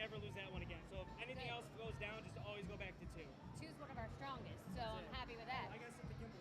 never lose that one again. So if anything else goes down, just always go back to 2. 2 is one of our strongest, so I'm happy with that. I gotta set the gimbal.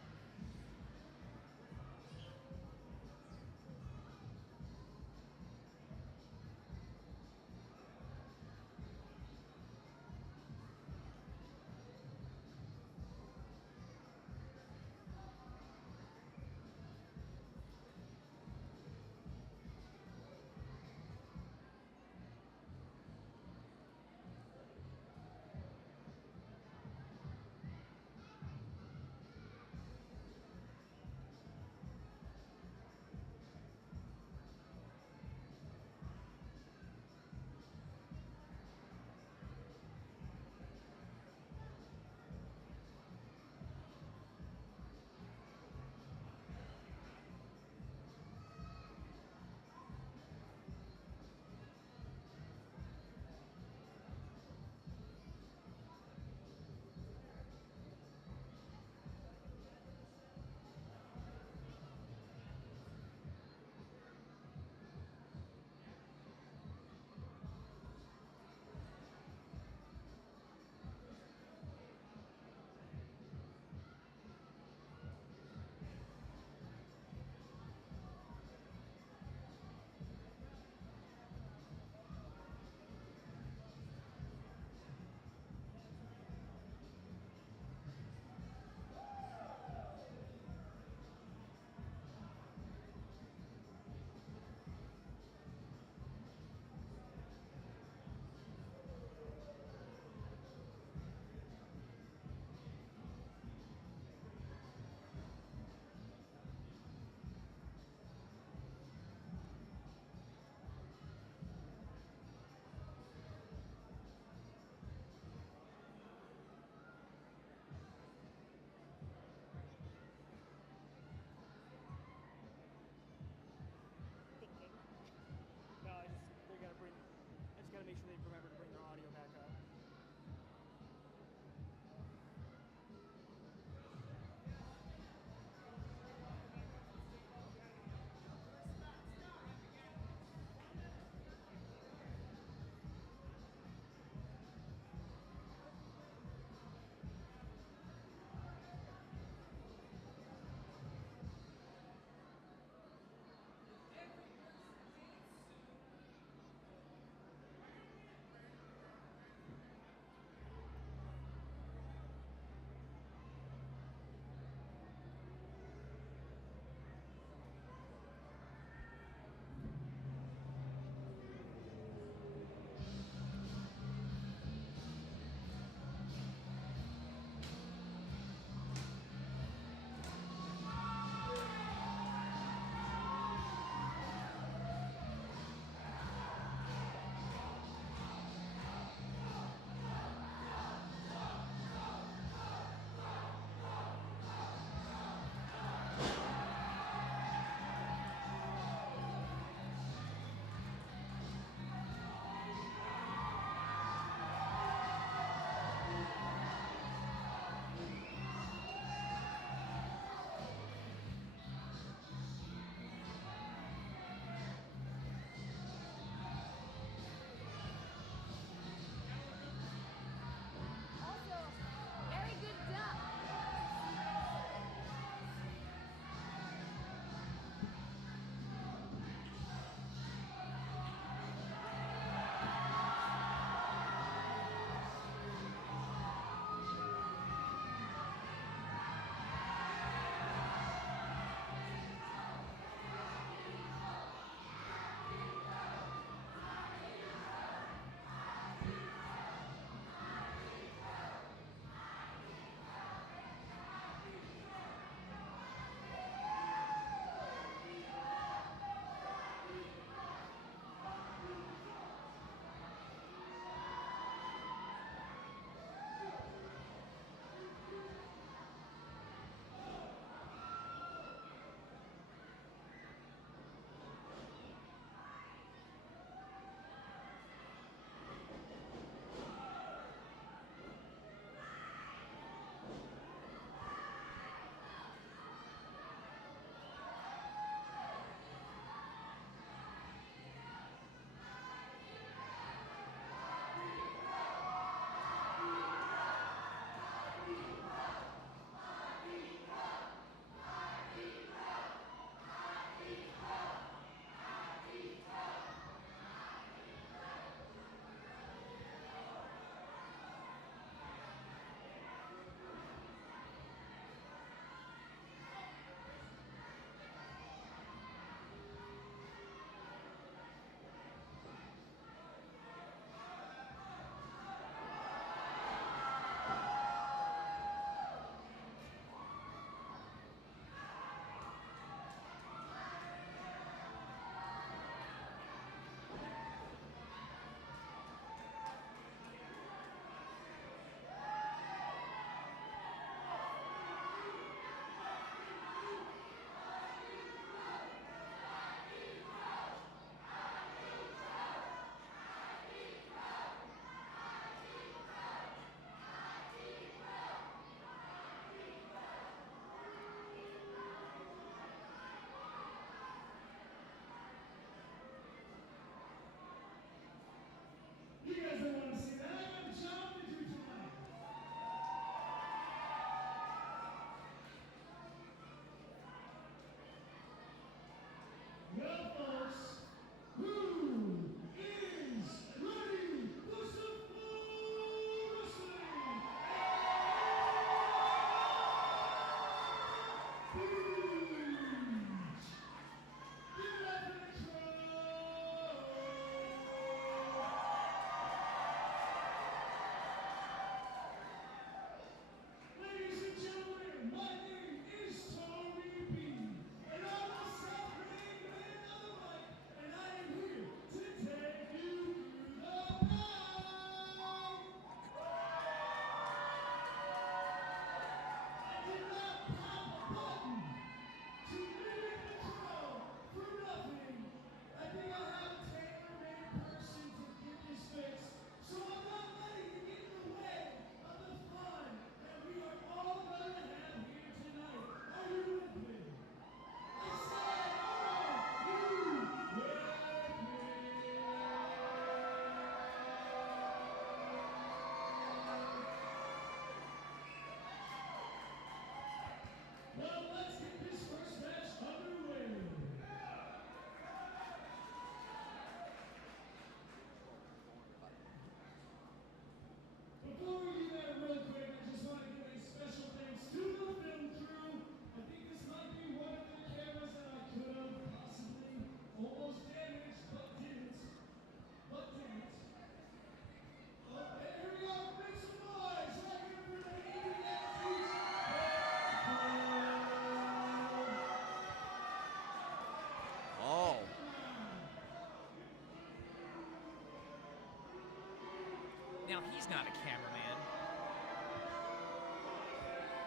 Now, he's not a cameraman.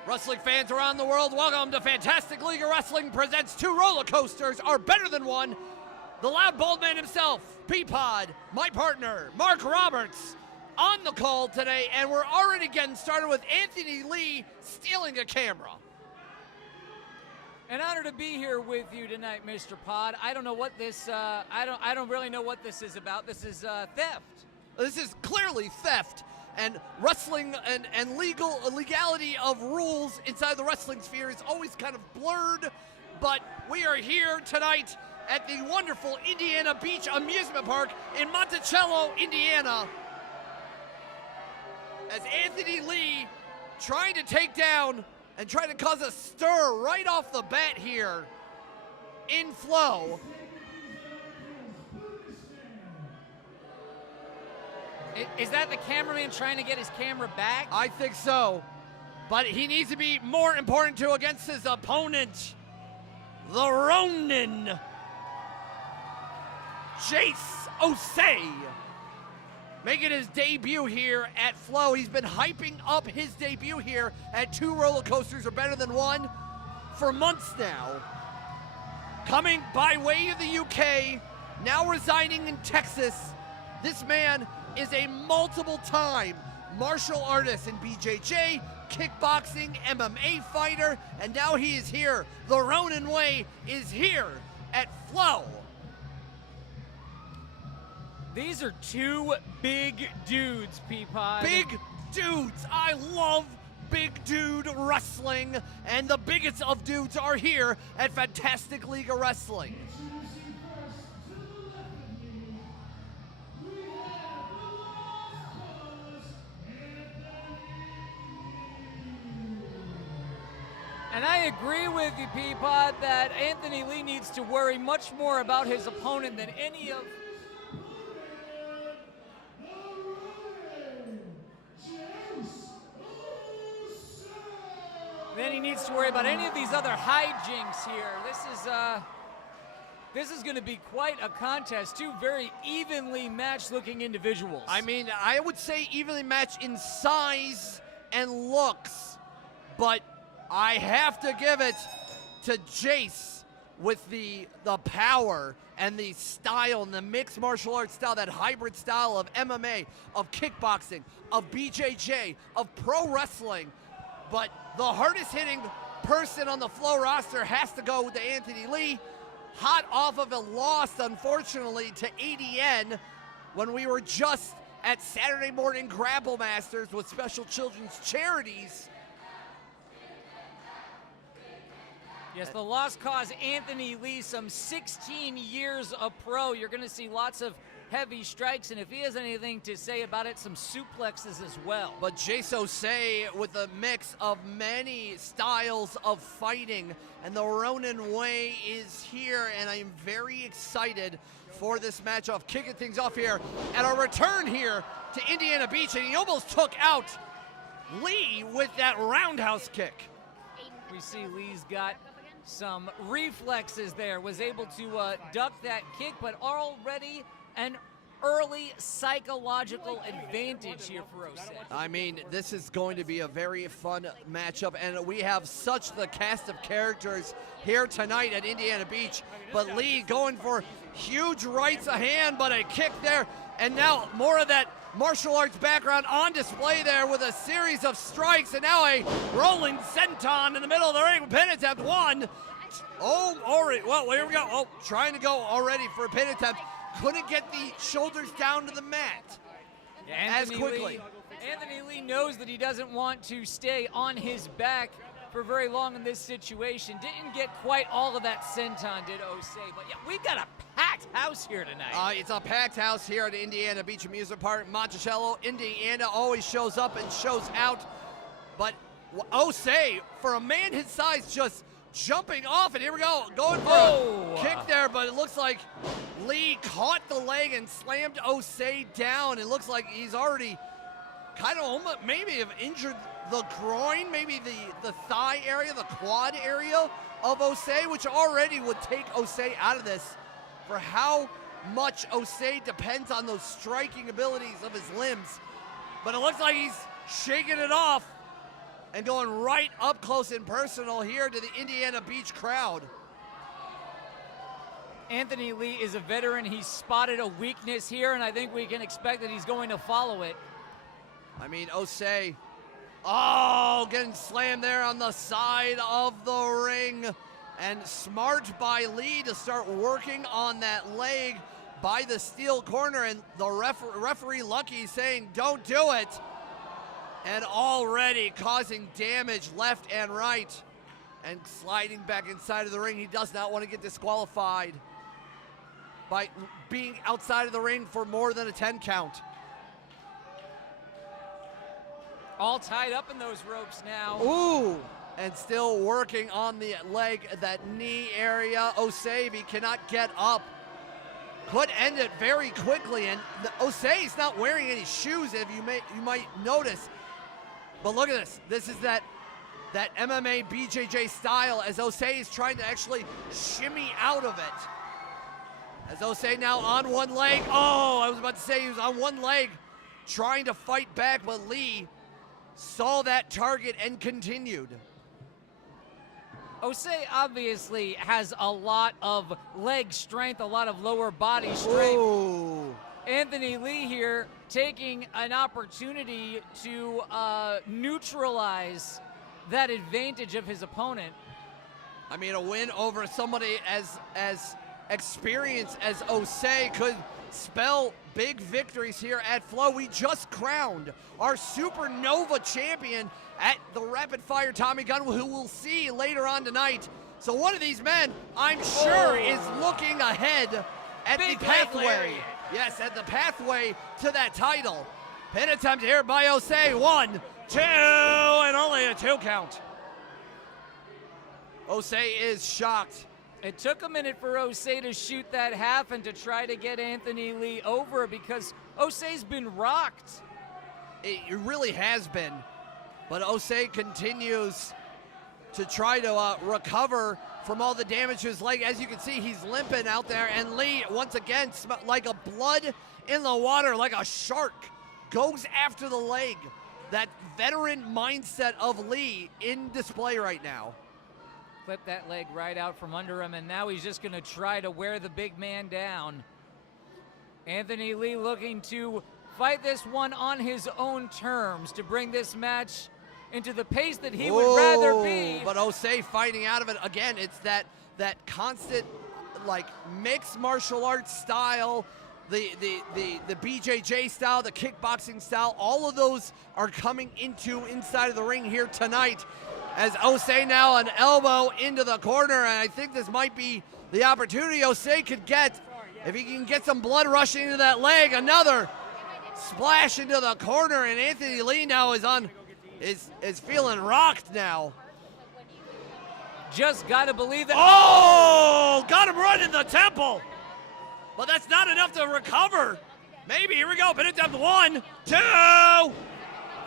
Wrestling fans around the world, welcome to Fantastic League of Wrestling presents Two Roller Coasters Are Better Than One. The loud bald man himself, P-Pod, my partner, Mark Roberts, on the call today, and we're already getting started with Anthony Lee stealing a camera. An honor to be here with you tonight, Mr. Pod. I don't know what this, I don't really know what this is about. This is theft. This is clearly theft, and wrestling and legality of rules inside the wrestling sphere is always kind of blurred, but we are here tonight at the wonderful Indiana Beach Amusement Park in Monticello, Indiana, as Anthony Lee trying to take down and trying to cause a stir right off the bat here in F.L.O.W. Is that the cameraman trying to get his camera back? I think so, but he needs to be more important to against his opponent, the Ronin, Jace Osei, making his debut here at F.L.O.W. He's been hyping up his debut here at Two Roller Coasters Are Better Than One for months now. Coming by way of the UK, now residing in Texas, this man is a multiple-time martial artist in BJJ, kickboxing, MMA fighter, and now he is here. The Ronin Way is here at F.L.O.W. These are two big dudes, P-Pod. Big dudes. I love big dude wrestling, and the biggest of dudes are here at Fantastic League of Wrestling. And I agree with you, P-Pod, that Anthony Lee needs to worry much more about his opponent than any of... Then he needs to worry about any of these other hijinks here. This is going to be quite a contest. Two very evenly matched-looking individuals. I mean, I would say evenly matched in size and looks, but I have to give it to Jace with the power and the style and the mixed martial arts style, that hybrid style of MMA, of kickboxing, of BJJ, of pro wrestling. But the hardest hitting person on the F.L.O.W. roster has to go to Anthony Lee, hot off of a loss, unfortunately, to ADN when we were just at Saturday Morning Grapple Masters with Special Children's Charities. Yes, the loss caused Anthony Lee some 16 years of pro. You're going to see lots of heavy strikes, and if he has anything to say about it, some suplexes as well. But Jace Osei with a mix of many styles of fighting, and the Ronin Way is here, and I am very excited for this matchup. Kicking things off here at our return here to Indiana Beach, and he almost took out Lee with that roundhouse kick. We see Lee's got some reflexes there, was able to duck that kick, but already an early psychological advantage here for Osei. I mean, this is going to be a very fun matchup, and we have such the cast of characters here tonight at Indiana Beach. But Lee going for huge rights of hand, but a kick there, and now more of that martial arts background on display there with a series of strikes, and now a rolling senton in the middle of the ring. Pin attempt one. Oh, already. Well, here we go. Oh, trying to go already for a pin attempt. Couldn't get the shoulders down to the mat as quickly. Anthony Lee knows that he doesn't want to stay on his back for very long in this situation. Didn't get quite all of that senton, did Osei. But yeah, we've got a packed house here tonight. It's a packed house here at Indiana Beach Amusement Park. Monticello, Indiana always shows up and shows out. But Osei, for a man his size, just jumping off, and here we go, going for a kick there, but it looks like Lee caught the leg and slammed Osei down. It looks like he's already kind of almost maybe have injured the groin, maybe the thigh area, the quad area of Osei, which already would take Osei out of this for how much Osei depends on those striking abilities of his limbs. But it looks like he's shaking it off and going right up close and personal here to the Indiana Beach crowd. Anthony Lee is a veteran. He's spotted a weakness here, and I think we can expect that he's going to follow it. I mean, Osei, oh, getting slammed there on the side of the ring. And smart by Lee to start working on that leg by the steel corner. And the referee Lucky saying, don't do it. And already causing damage left and right. And sliding back inside of the ring. He does not want to get disqualified by being outside of the ring for more than a 10 count. All tied up in those ropes now. Ooh, and still working on the leg, that knee area. Osei cannot get up. Could end it very quickly, and Osei's not wearing any shoes, if you might notice. But look at this. This is that MMA BJJ style, as Osei is trying to actually shimmy out of it. As Osei now on one leg. Oh, I was about to say he was on one leg trying to fight back, but Lee saw that target and continued. Osei obviously has a lot of leg strength, a lot of lower body strength. Ooh. Anthony Lee here taking an opportunity to neutralize that advantage of his opponent. I mean, a win over somebody as experienced as Osei could spell big victories here at F.L.O.W. We just crowned our Supernova champion at the Rapid Fire Tommy Gun, who we'll see later on tonight. So one of these men, I'm sure, is looking ahead at Big the pathway. lariat. Yes, at the pathway to that title. Pin attempt here by Osei. 1, 2, and only a 2 count. Osei is shocked. It took a minute for Osei to shoot that half and to try to get Anthony Lee over, because Osei's been rocked. It really has been. But Osei continues to try to recover from all the damage to his leg. As you can see, he's limping out there. And Lee, once again, like a blood in the water, like a shark, goes after the leg. That veteran mindset of Lee in display right now. Clip that leg right out from under him, and now he's just going to try to wear the big man down. Anthony Lee looking to fight this one on his own terms, to bring this match into the pace that he would rather be. But Osei fighting out of it again. It's that constant, like, mixed martial arts style, the BJJ style, the kickboxing style. All of those are coming inside of the ring here tonight. As Osei now an elbow into the corner, and I think this might be the opportunity Osei could get if he can get some blood rushing into that leg. Another splash into the corner, and Anthony Lee now is feeling rocked now. Just got to believe that. Oh, got him right in the temple. But that's not enough to recover. Maybe, here we go, pin attempt 1, 2.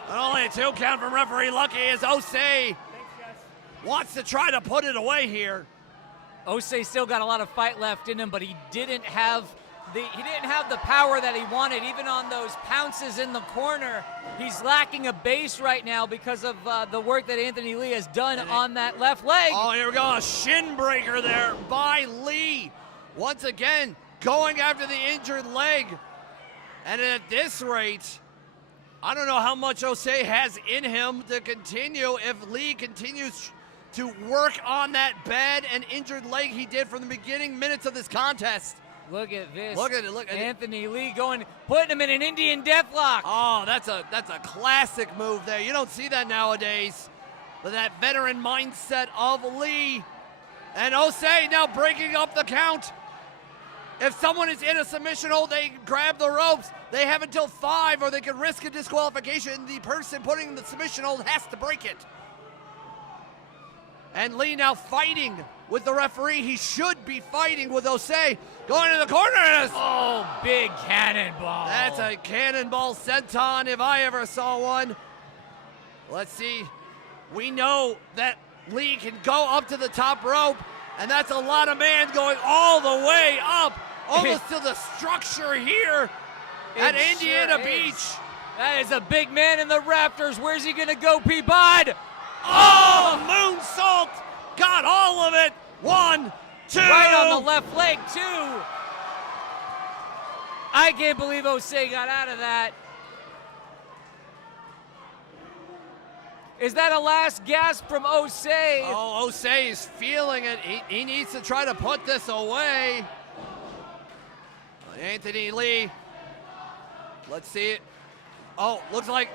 Only a 2 count from referee Lucky as Osei wants to try to put it away here. Osei still got a lot of fight left in him, but he didn't have the power that he wanted. Even on those pounces in the corner, he's lacking a base right now because of the work that Anthony Lee has done on that left leg. Oh, here we go, a shin breaker there by Lee. Once again, going after the injured leg. And at this rate, I don't know how much Osei has in him to continue if Lee continues to work on that bad and injured leg he did from the beginning minutes of this contest. Look at this. Look at it. Look at Anthony Lee putting him in an Indian deathlock. Oh, that's a classic move there. You don't see that nowadays. But that veteran mindset of Lee. And Osei now breaking up the count. If someone is in a submission hold, they grab the ropes. They have until 5, or they could risk a disqualification. The person putting the submission hold has to break it. And Lee now fighting with the referee. He should be fighting with Osei. Going to the corner. Oh, big cannonball. That's a cannonball senton if I ever saw one. Let's see. We know that Lee can go up to the top rope, and that's a lot of man going all the way up, almost to the structure here at Indiana Beach. That is a big man in the rafters. Where's he going to go, Peabody? Oh, moonsault! Got all of it. 1, 2. Right on the left leg, too. I can't believe Osei got out of that. Is that a last gasp from Osei? Oh, Osei is feeling it. He needs to try to put this away. Anthony Lee. Let's see it. Oh, looks like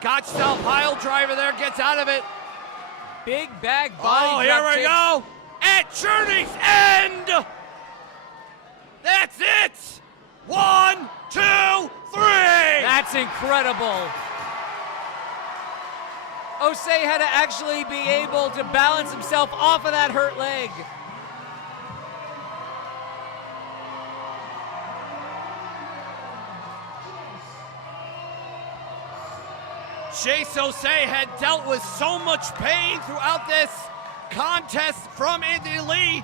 Gotch style pile driver there, gets out of it. Big bag body. Oh, here we go. At Journey's End. That's it. 1, 2, 3. That's incredible. Osei had to actually be able to balance himself off of that hurt leg. Chase Osei had dealt with so much pain throughout this contest from Anthony Lee,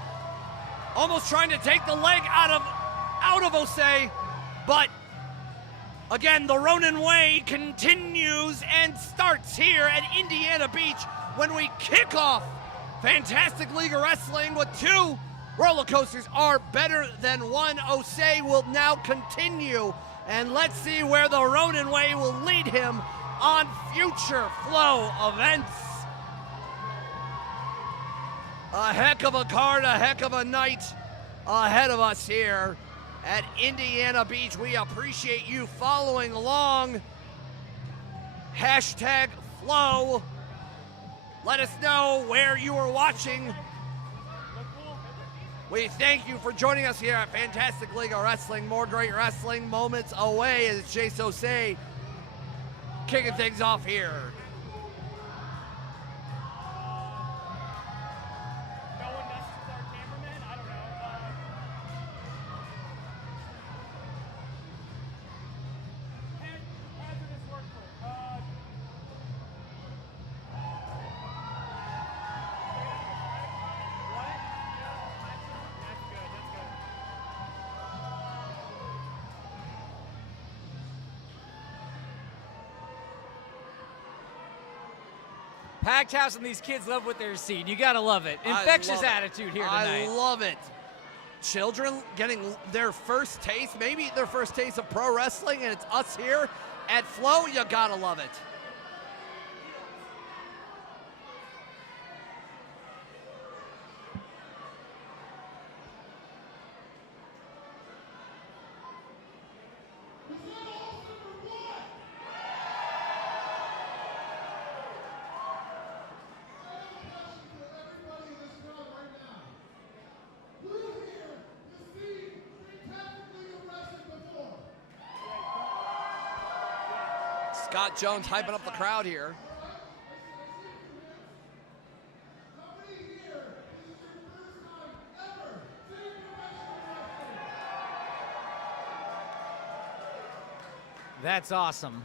almost trying to take the leg out of Osei, but again, the Ronin way continues and starts here at Indiana Beach when we kick off Fantastic League of Wrestling with 2 roller coasters are better than 1. Osei will now continue, and let's see where the Ronin way will lead him on future F.L.O.W events. A heck of a card, a heck of a night ahead of us here at Indiana Beach. We appreciate you following along. Hashtag F.L.O.W. Let us know where you are watching. We thank you for joining us here at Fantastic League of Wrestling. More great wrestling moments away as Chase Osei kicking things off here. No one messes with our cameraman? I don't know. Hazardous work for what? That's good, that's good. Packed house, and these kids love what they're seeing. You gotta love it. Infectious attitude here tonight. I love it. Children getting their first taste, maybe their first taste of pro wrestling, and it's us here at F.L.O.W. You gotta love it. Scott Jones hyping up the crowd here. That's awesome.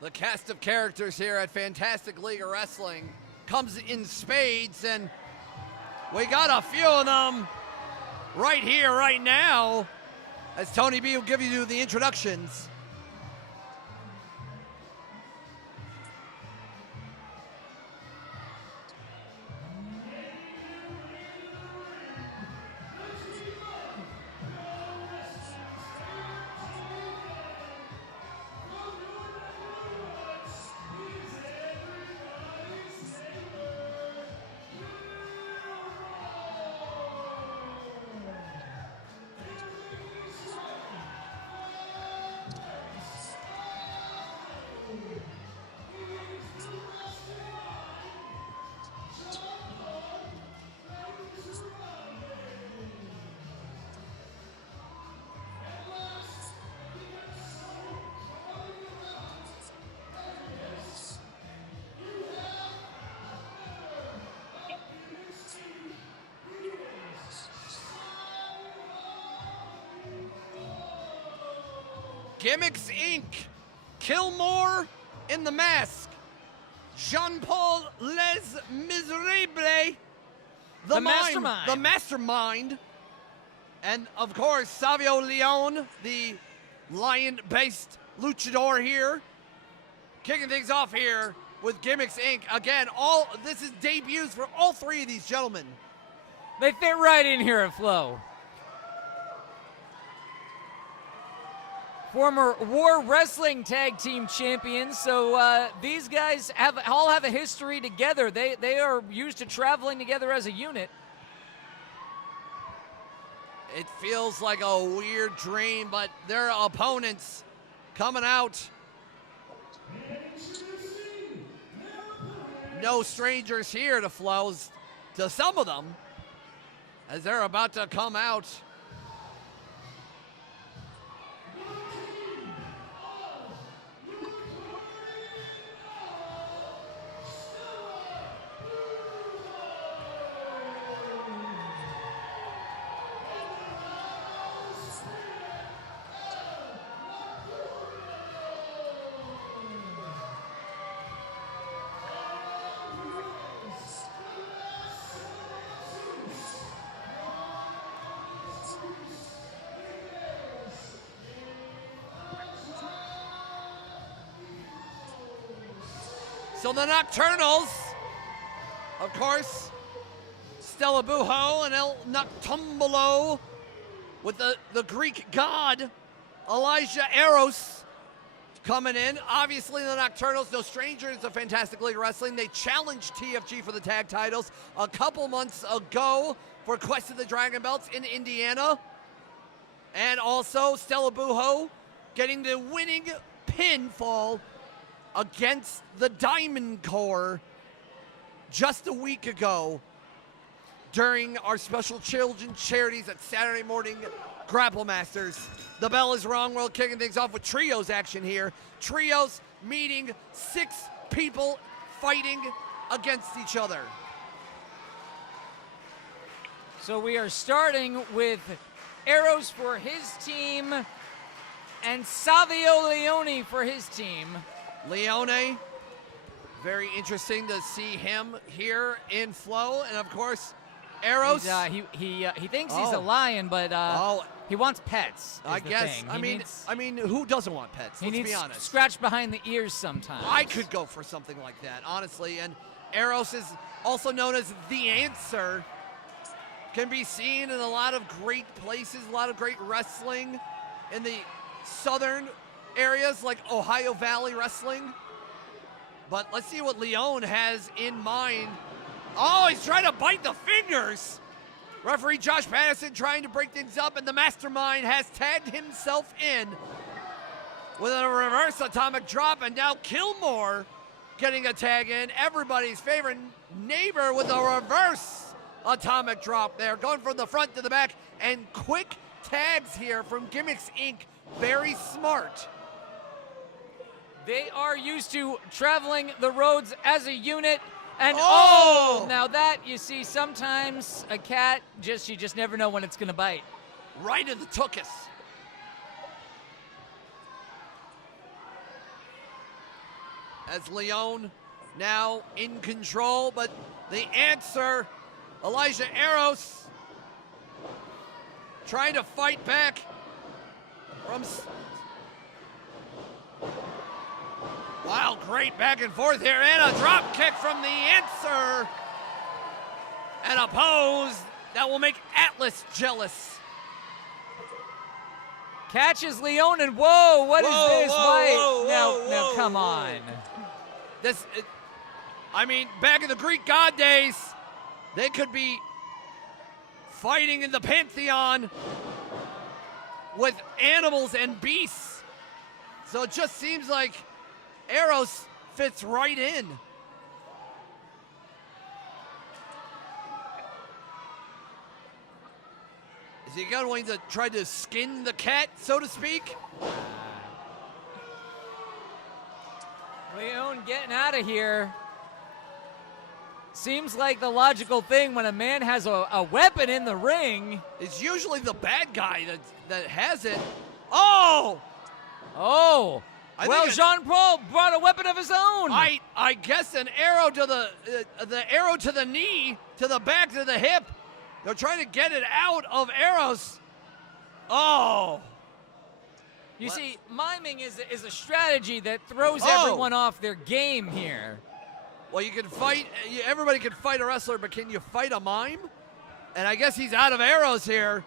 The cast of characters here at Fantastic League of Wrestling comes in spades, and we got a few of them right here, right now, as Tony B will give you the introductions. Gimmicks Inc. Kilmore in the mask. Jean-Paul Les Miserables. The mastermind. The mastermind. And, of course, Savio Leone, the lion-based luchador here. Kicking things off here with Gimmicks Inc. Again, this is debuts for all three of these gentlemen. They fit right in here at F.L.O.W. Former War Wrestling Tag Team champions, so these guys all have a history together. They are used to traveling together as a unit. It feels like a weird dream, but their opponents coming out. No strangers here to F.L.O.W, to some of them, as they're about to come out. So the Nocturnals, of course, Stella Buho and El Noctumbolo with the Greek god, Elijah Eros, coming in. Obviously, the Nocturnals, no strangers to Fantastic League Wrestling. They challenged TFG for the tag titles a couple months ago for Quest of the Dragon Belts in Indiana. And also, Stella Buho getting the winning pinfall against the Diamond Corps just a week ago during our special children's charities at Saturday morning Grapple Masters. The bell is rung. We're kicking things off with trios action here. Trios meeting 6 people fighting against each other. So we are starting with Eros for his team and Savio Leone for his team. Leone, very interesting to see him here in F.L.O.W. And of course, Eros. He thinks he's a lion, but he wants pets. I guess. I mean, who doesn't want pets? Let's be honest. Scratched behind the ears sometimes. I could go for something like that, honestly. And Eros is also known as the Answer. Can be seen in a lot of great places, a lot of great wrestling in the southern areas like Ohio Valley Wrestling. But let's see what Leone has in mind. Oh, he's trying to bite the fingers. Referee Josh Patterson trying to break things up, and the Mastermind has tagged himself in with a reverse atomic drop, and now Kilmore getting a tag in. Everybody's favorite neighbor with a reverse atomic drop there, going from the front to the back, and quick tags here from Gimmicks Inc. Very smart. They are used to traveling the roads as a unit. And now that, you see, sometimes a cat, you just never know when it's going to bite. Right in the tuchus. As Leone now in control, but the Answer, Elijah Eros, trying to fight back from... Wow, great back and forth here, and a drop kick from the Answer. And a pose that will make Atlas jealous. Catches Leone, and whoa, what is this? Whoa, come on. I mean, back in the Greek god days, they could be fighting in the Pantheon with animals and beasts. So it just seems like Eros fits right in. Is he going to try to skin the cat, so to speak? Leone getting out of here. Seems like the logical thing when a man has a weapon in the ring. It's usually the bad guy that has it. Oh! Oh, well, Jean-Paul brought a weapon of his own. I guess an arrow to the arrow to the knee, to the back, to the hip. They're trying to get it out of Eros. Oh. You see, miming is a strategy that throws everyone off their game here. Well, you can fight. Everybody can fight a wrestler, but can you fight a mime? And I guess he's out of arrows here.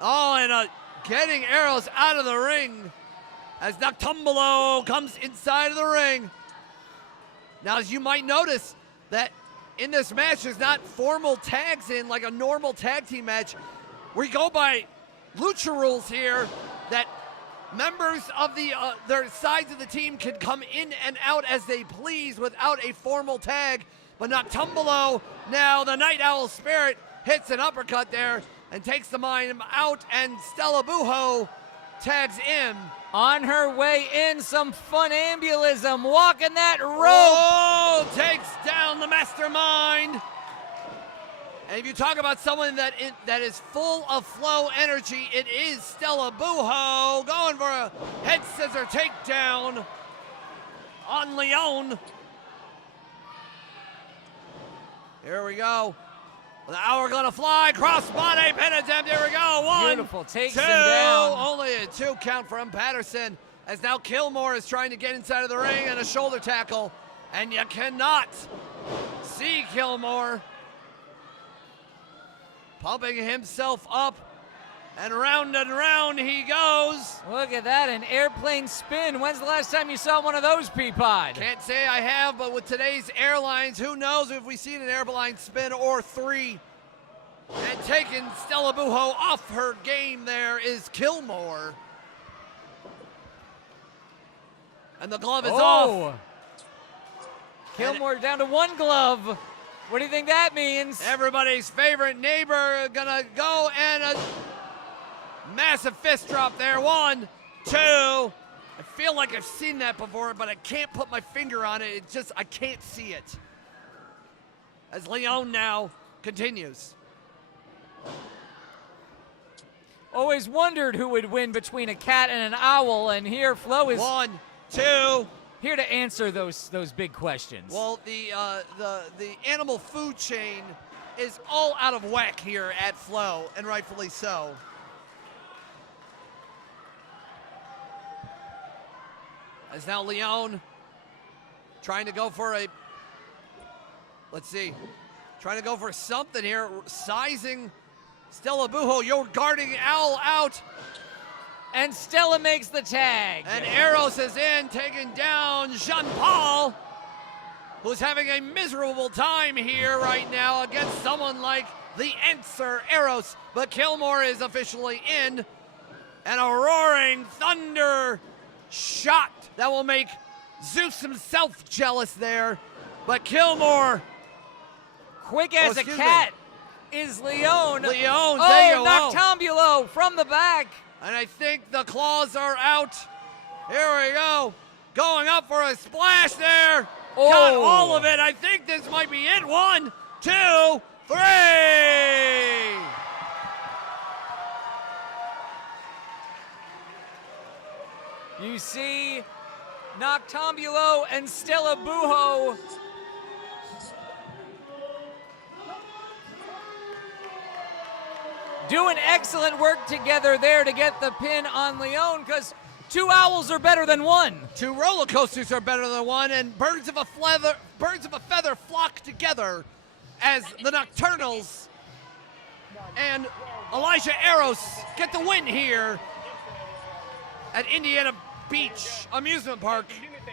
Oh, and getting arrows out of the ring as Nocturnals comes inside of the ring. Now, as you might notice, that in this match, there's not formal tags in like a normal tag team match. We go by lucha rules here that members of their sides of the team can come in and out as they please without a formal tag. But Nocturnals, now the Night Owl Spirit, hits an uppercut there and takes the mime out, and Stella Buho tags in. On her way in, some funambulism, walking that rope. Oh, takes down the mastermind. And if you talk about someone that is full of flow energy, it is Stella Buho going for a head scissor takedown on Leon. Here we go. The hour gonna fly, crossbody pin attempt, here we go. One, beautiful, takes two, him down. Only a 2 count from Patterson, as now Kilmore is trying to get inside of the ring and a shoulder tackle, and you cannot see Kilmore pumping himself up, and round he goes. Look at that, an airplane spin. When's the last time you saw one of those, Peapod? Can't say I have, but with today's airlines, who knows if we've seen an airplane spin or 3. And taking Stella Buho off her game there is Kilmore. And the glove is off. Kilmore down to 1 glove. What do you think that means? Everybody's favorite neighbor gonna go, and a massive fist drop there. 1, 2. I feel like I've seen that before, but I can't put my finger on it. I can't see it. As Leon now continues. Always wondered who would win between a cat and an owl, and here F.L.O. is 1, 2. here to answer those big questions. Well, the animal food chain is all out of whack here at F.L.O., and rightfully so. As now Leon trying to go for trying to go for something here, sizing Stella Buho, your guarding owl out. And Stella makes the tag. And Eros is in, taking down Jean-Paul, who's having a miserable time here right now against someone like the answer, Eros. But Kilmore is officially in, and a roaring thunder shot that will make Zeus himself jealous there. But Kilmore, quick as a cat, is Leon. There you go. Noctambulo from the back. And I think the claws are out. Here we go. Going up for a splash there. Got all of it. I think this might be it. 1, 2, 3. You see Noctambulo and Stella Buho doing excellent work together there to get the pin on Leon, because 2 owls are better than 1. 2 roller coasters are better than 1, and birds of a feather flock together as the Nocturnals and Elijah Eros get the win here at Indiana Beach Amusement Park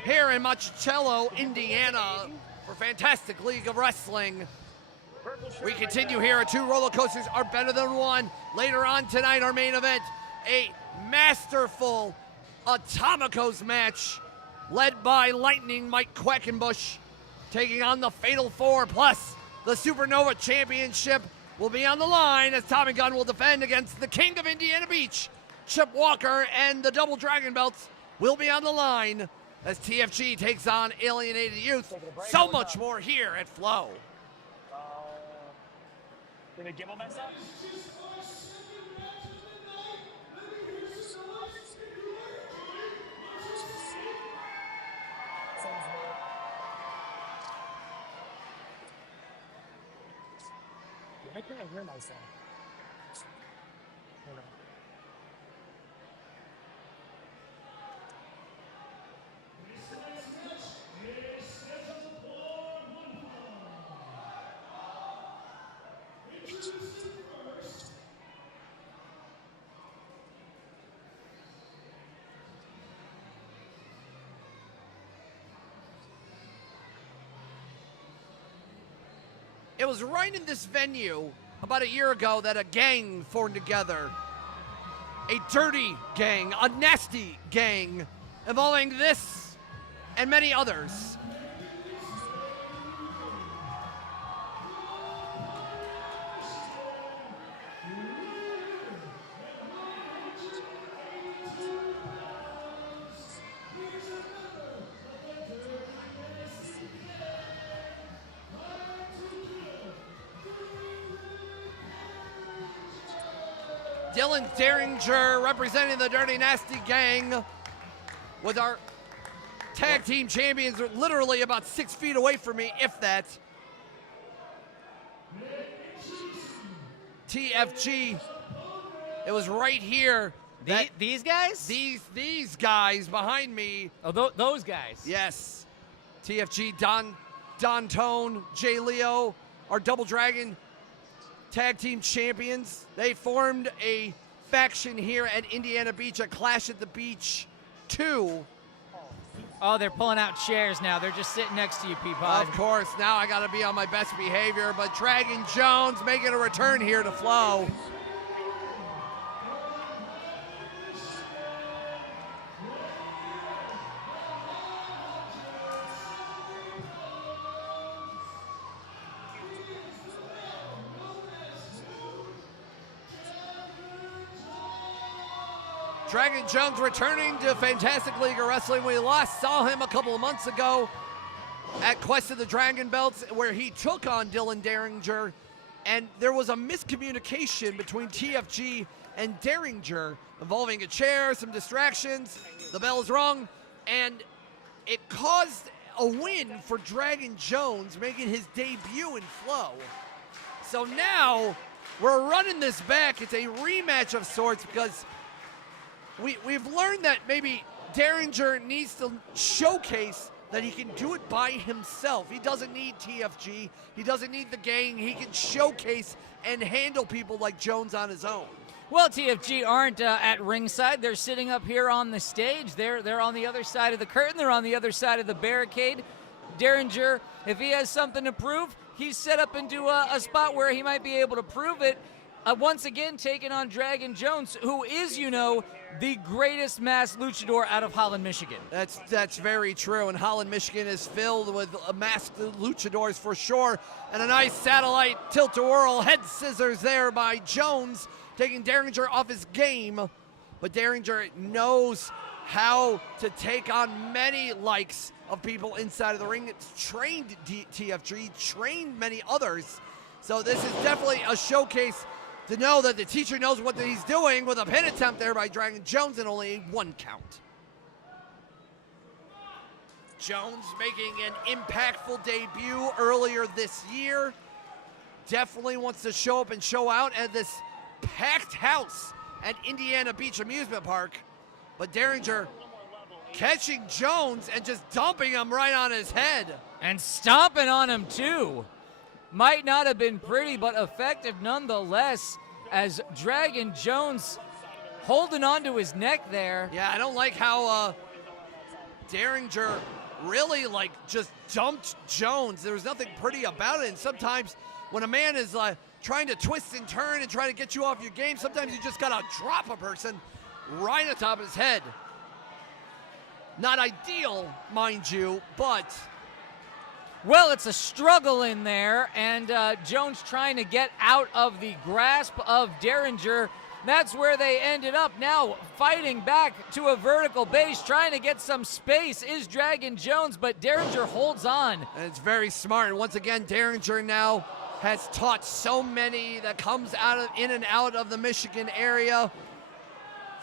here in Monticello, Indiana, for Fantastic League of Wrestling. We continue here at 2 roller coasters are better than 1. Later on tonight, our main event, a masterful Atomicos match led by Lightning Mike Quackenbush, taking on the Fatal 4, plus the Supernova Championship will be on the line as Tommy Gunn will defend against the King of Indiana Beach, Chip Walker, and the Double Dragon Belts will be on the line as TFG takes on Alienated Youth. So much more here at F.L.O. Did the gimbal mess up? I can't hear myself. Hold on. It was right in this venue about a year ago that a gang formed together. A dirty gang, a nasty gang, involving this and many others. Dylan Derringer representing the Dirty Nasty Gang with our tag team champions literally about 6 feet away from me, if that. TFG, it was right here. These guys? These guys behind me. Oh, those guys. Yes. TFG, Don Tone, Jay Leo, our Double Dragon tag team champions. They formed a faction here at Indiana Beach, a Clash at the Beach 2. Oh, they're pulling out chairs now. They're just sitting next to you, Peapod. Of course, now I got to be on my best behavior, but Dragon Jones making a return here to F.L.O.W. Dragon Jones returning to Fantastic League of Wrestling. We last saw him a couple of months ago at Quest of the Dragon Belts, where he took on Dylan Derringer, and there was a miscommunication between TFG and Derringer involving a chair, some distractions. The bell is rung, and it caused a win for Dragon Jones, making his debut in F.L.O.W. So now we're running this back. It's a rematch of sorts because we've learned that maybe Derringer needs to showcase that he can do it by himself. He doesn't need TFG. He doesn't need the gang. He can showcase and handle people like Jones on his own. Well, TFG aren't at ringside. They're sitting up here on the stage. They're on the other side of the curtain. They're on the other side of the barricade. Derringer, if he has something to prove, he's set up into a spot where he might be able to prove it. Once again, taking on Dragon Jones, who is, the greatest masked luchador out of Holland, Michigan. That's very true, and Holland, Michigan is filled with masked luchadors for sure. And a nice satellite tilt-a-whirl head scissors there by Jones, taking Derringer off his game. But Derringer knows how to take on many likes of people inside of the ring. It's trained TFG, trained many others. So this is definitely a showcase to know that the teacher knows what he's doing, with a pin attempt there by Dragon Jones and only a 1 count. Jones making an impactful debut earlier this year. Definitely wants to show up and show out at this packed house at Indiana Beach Amusement Park. But Derringer catching Jones and just dumping him right on his head. And stomping on him, too. Might not have been pretty, but effective nonetheless, as Dragon Jones holding onto his neck there. Yeah, I don't like how Derringer really just dumped Jones. There was nothing pretty about it, and sometimes when a man is trying to twist and turn and try to get you off your game, sometimes you just gotta drop a person right on top of his head. Not ideal, mind you, but well, it's a struggle in there, and Jones trying to get out of the grasp of Derringer. That's where they ended up. Now fighting back to a vertical base, trying to get some space is Dragon Jones, but Derringer holds on. And it's very smart. And once again, Derringer now has taught so many that comes in and out of the Michigan area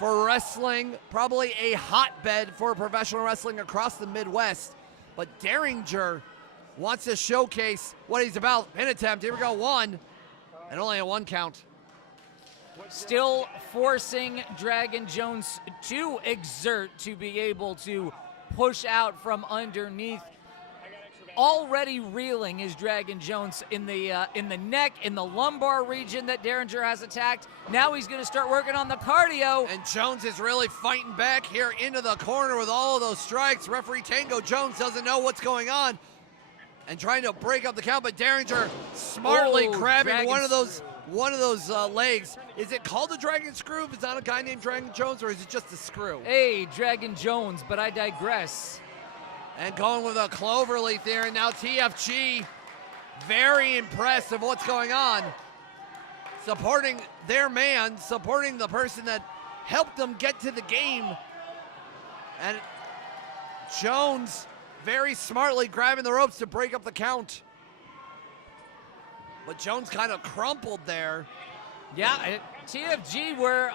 for wrestling. Probably a hotbed for professional wrestling across the Midwest. But Derringer wants to showcase what he's about. Pin attempt, here we go, 1. And only a 1 count. Still forcing Dragon Jones to exert to be able to push out from underneath. Already reeling is Dragon Jones in the neck, in the lumbar region that Derringer has attacked. Now he's going to start working on the cardio. And Jones is really fighting back here into the corner with all of those strikes. Referee Tango Jones doesn't know what's going on and trying to break up the count, but Derringer smartly grabbing one of those legs. Is it called the Dragon Screw? Is that a guy named Dragon Jones, or is it just a screw? Hey, Dragon Jones, but I digress. And going with a cloverleaf there, and now TFG very impressed of what's going on. Supporting their man, supporting the person that helped them get to the game. And Jones very smartly grabbing the ropes to break up the count. But Jones kind of crumpled there. Yeah, TFG were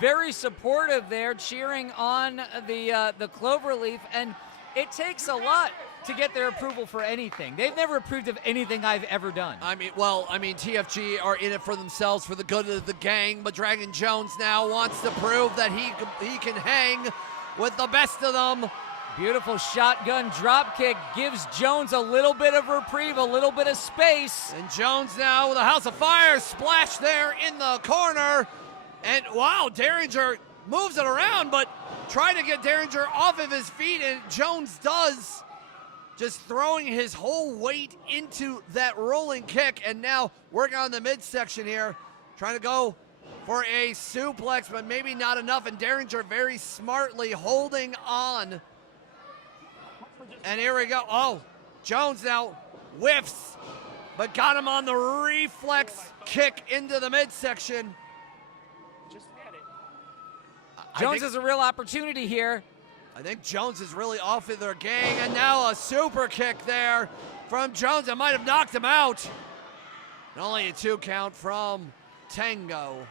very supportive there, cheering on the cloverleaf, and it takes a lot to get their approval for anything. They've never approved of anything I've ever done. I mean, TFG are in it for themselves, for the good of the gang, but Dragon Jones now wants to prove that he can hang with the best of them. Beautiful shotgun drop kick gives Jones a little bit of reprieve, a little bit of space. And Jones now with a House of Fire splash there in the corner. And wow, Derringer moves it around, but trying to get Derringer off of his feet, and Jones does. Just throwing his whole weight into that rolling kick, and now working on the midsection here. Trying to go for a suplex, but maybe not enough, and Derringer very smartly holding on. And here we go. Oh, Jones now whiffs, but got him on the reflex kick into the midsection. Jones has a real opportunity here. I think Jones is really off of their gang, and now a super kick there from Jones that might have knocked him out. And only a 2 count from Tango.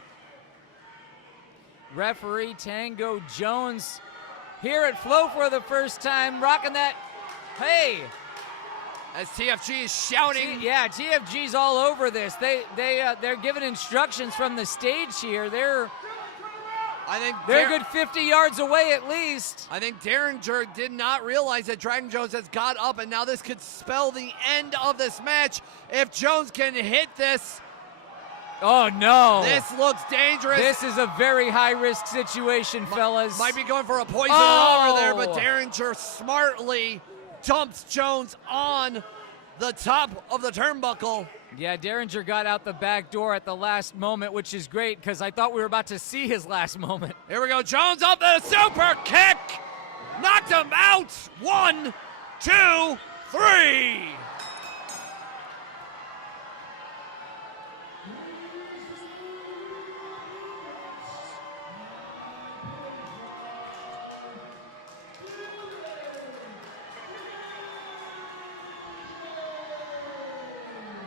Referee Tango Jones here at F.L.O.W for the first time, rocking that, hey. As TFG is shouting. Yeah, TFG's all over this. They're giving instructions from the stage here. They're a good 50 yards away at least. I think Derringer did not realize that Dragon Jones has got up, and now this could spell the end of this match. If Jones can hit this. Oh, no. This looks dangerous. This is a very high-risk situation, fellas. Might be going for a poison over there, but Derringer smartly dumps Jones on the top of the turnbuckle. Yeah, Derringer got out the back door at the last moment, which is great because I thought we were about to see his last moment. Here we go. Jones up the super kick. Knocked him out. 1, 2, 3.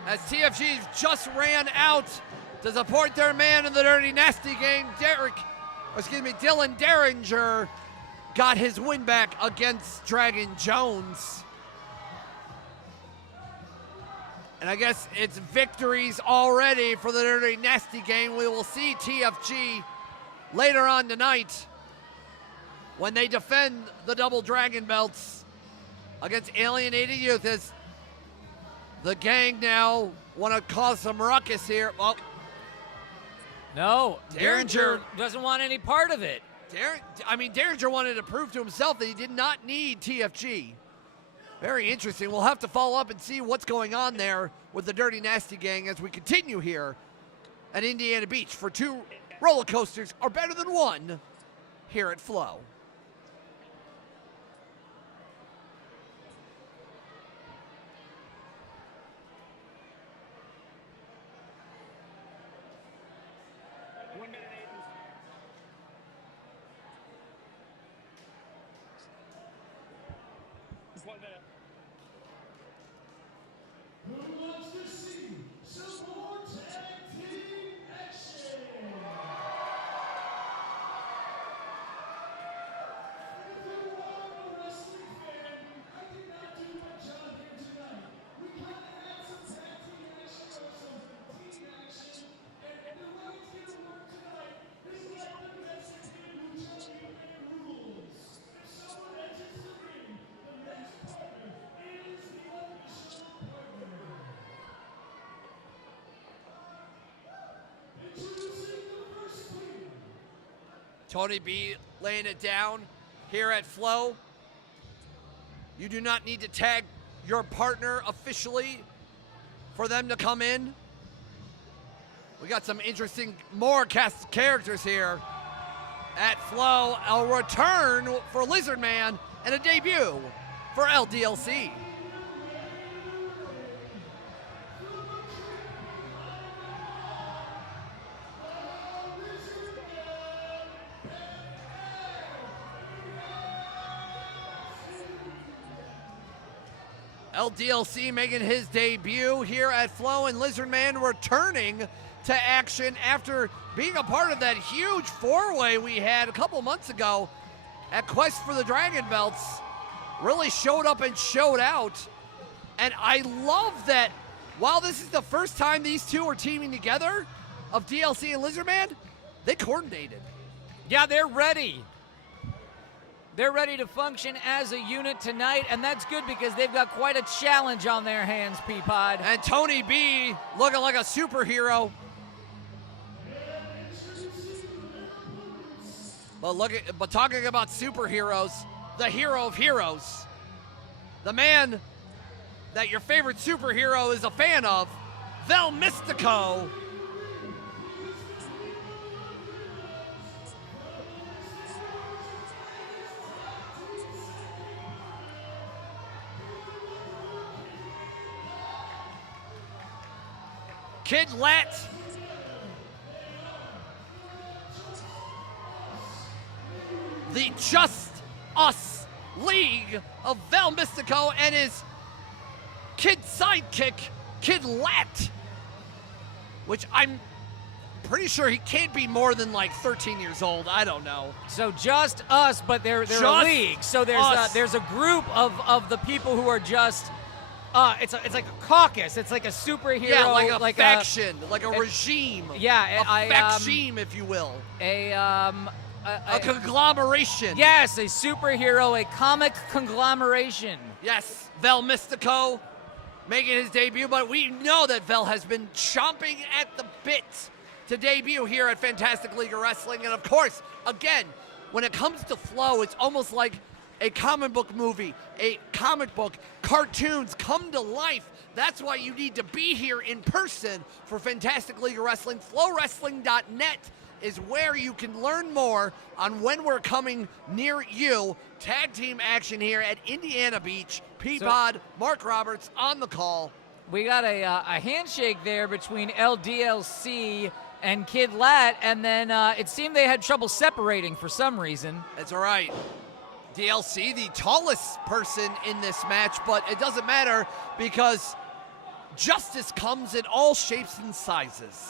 As TFG just ran out to support their man in the Dirty Nasty game, Dylan Derringer got his win back against Dragon Jones. And I guess it's victories already for the Dirty Nasty game. We will see TFG later on tonight when they defend the double dragon belts against Alienated Youth. As the gang now want to cause some ruckus here. Well, no, Derringer doesn't want any part of it. Derringer wanted to prove to himself that he did not need TFG. Very interesting. We'll have to follow up and see what's going on there with the Dirty Nasty gang as we continue here at Indiana Beach for 2 roller coasters are better than 1 here at F.L.O.W. Who wants to see some more tag team action? If you are a wrestling fan, I did not do my job here tonight. We kind of had some tag team action or some Tony B laying it down here at F.L.O.W. You do not need to tag your partner officially for them to come in. We got some interesting more cast characters here at F.L.O.W. A return for Lizard Man and a debut for LDLC. LDLC making his debut here at F.L.O.W. and Lizard Man returning to action after being a part of that huge four-way we had a couple months ago at Quest for the Dragon Belts. Really showed up and showed out. And I love that while this is the first time these two are teaming together of DLC and Lizard Man, they coordinated. Yeah, they're ready. They're ready to function as a unit tonight, and that's good because they've got quite a challenge on their hands, Peapod. And Tony B looking like a superhero. But talking about superheroes, the hero of heroes, the man that your favorite superhero is a fan of, Vel Mystico. Kid Lat. The Just Us League of Vel Mystico and his kid sidekick, Kid Lat, which I'm pretty sure he can't be more than like 13 years old. I don't know. So just us, but they're a league. So there's a group of the people who are just. It's like a caucus. It's like a superhero. Yeah, like a faction, like a regime. Yeah, a faction, if you will. A conglomeration. Yes, a superhero, a comic conglomeration. Yes, Vel Mystico making his debut, but we know that Vel has been chomping at the bit to debut here at Fantastic League of Wrestling. And of course, again, when it comes to F.L.O.W., it's almost like a comic book movie, a comic book, cartoons come to life. That's why you need to be here in person for Fantastic League of Wrestling. FlowWrestling.net is where you can learn more on when we're coming near you. Tag team action here at Indiana Beach. Peapod, Mark Roberts on the call. We got a handshake there between LDLC and Kid Lat, and then it seemed they had trouble separating for some reason. That's all right. DLC, the tallest person in this match, but it doesn't matter because justice comes in all shapes and sizes.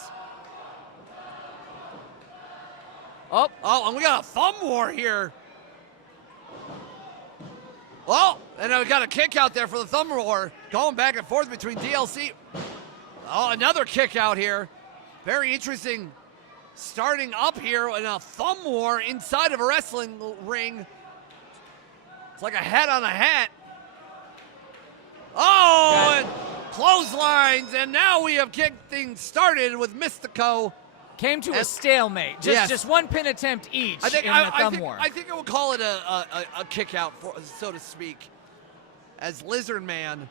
Oh, and we got a thumb war here. Oh, and we got a kick out there for the thumb war. Going back and forth between DLC. Oh, another kick out here. Very interesting starting up here in a thumb war inside of a wrestling ring. It's like a hat on a hat. Oh, and clotheslines, and now we have kicked things started with Mystico. Came to a stalemate. Just one pin attempt each in the thumb war. I think I would call it a kick out, so to speak, as Lizard Man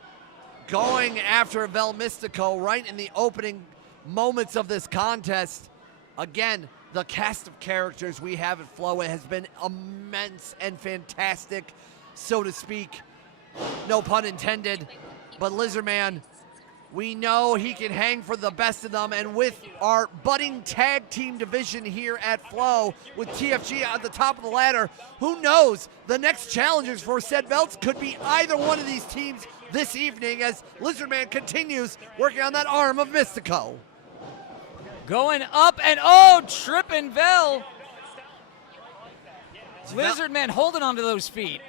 going after Vel Mystico right in the opening moments of this contest. Again, the cast of characters we have at F.L.O.W. has been immense and fantastic, so to speak. No pun intended. But Lizard Man, we know he can hang for the best of them, and with our budding tag team division here at F.L.O.W. with TFG at the top of the ladder, who knows? The next challengers for said belts could be either one of these teams this evening as Lizard Man continues working on that arm of Mystico. Going up and tripping Vel. Lizard Man holding onto those feet.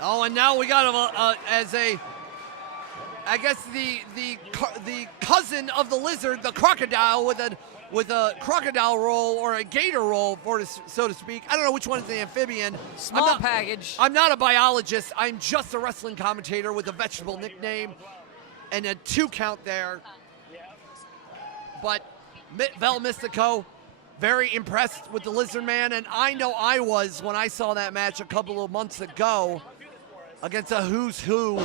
Oh, and now we got him I guess the cousin of the lizard, the crocodile, with a crocodile roll or a gator roll, so to speak. I don't know which one is the amphibian. Small package. I'm not a biologist. I'm just a wrestling commentator with a vegetable nickname and a 2 count there. But Vel Mystico very impressed with the Lizard Man, and I know I was when I saw that match a couple of months ago against a who's who.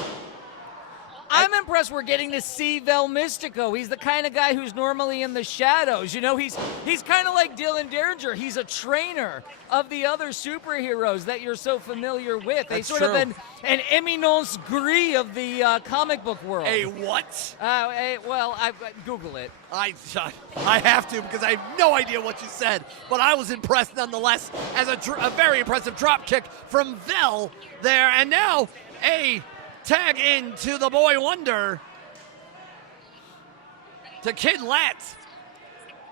I'm impressed we're getting to see Vel Mystico. He's the kind of guy who's normally in the shadows. You know, he's kind of like Dylan Derringer. He's a trainer of the other superheroes that you're so familiar with. They That's sort true. of an eminence gris of the comic book world. A what? Well, Google it. I have to because I have no idea what you said, but I was impressed nonetheless as a very impressive drop kick from Vel there, and now a tag into the Boy Wonder to Kid Lat,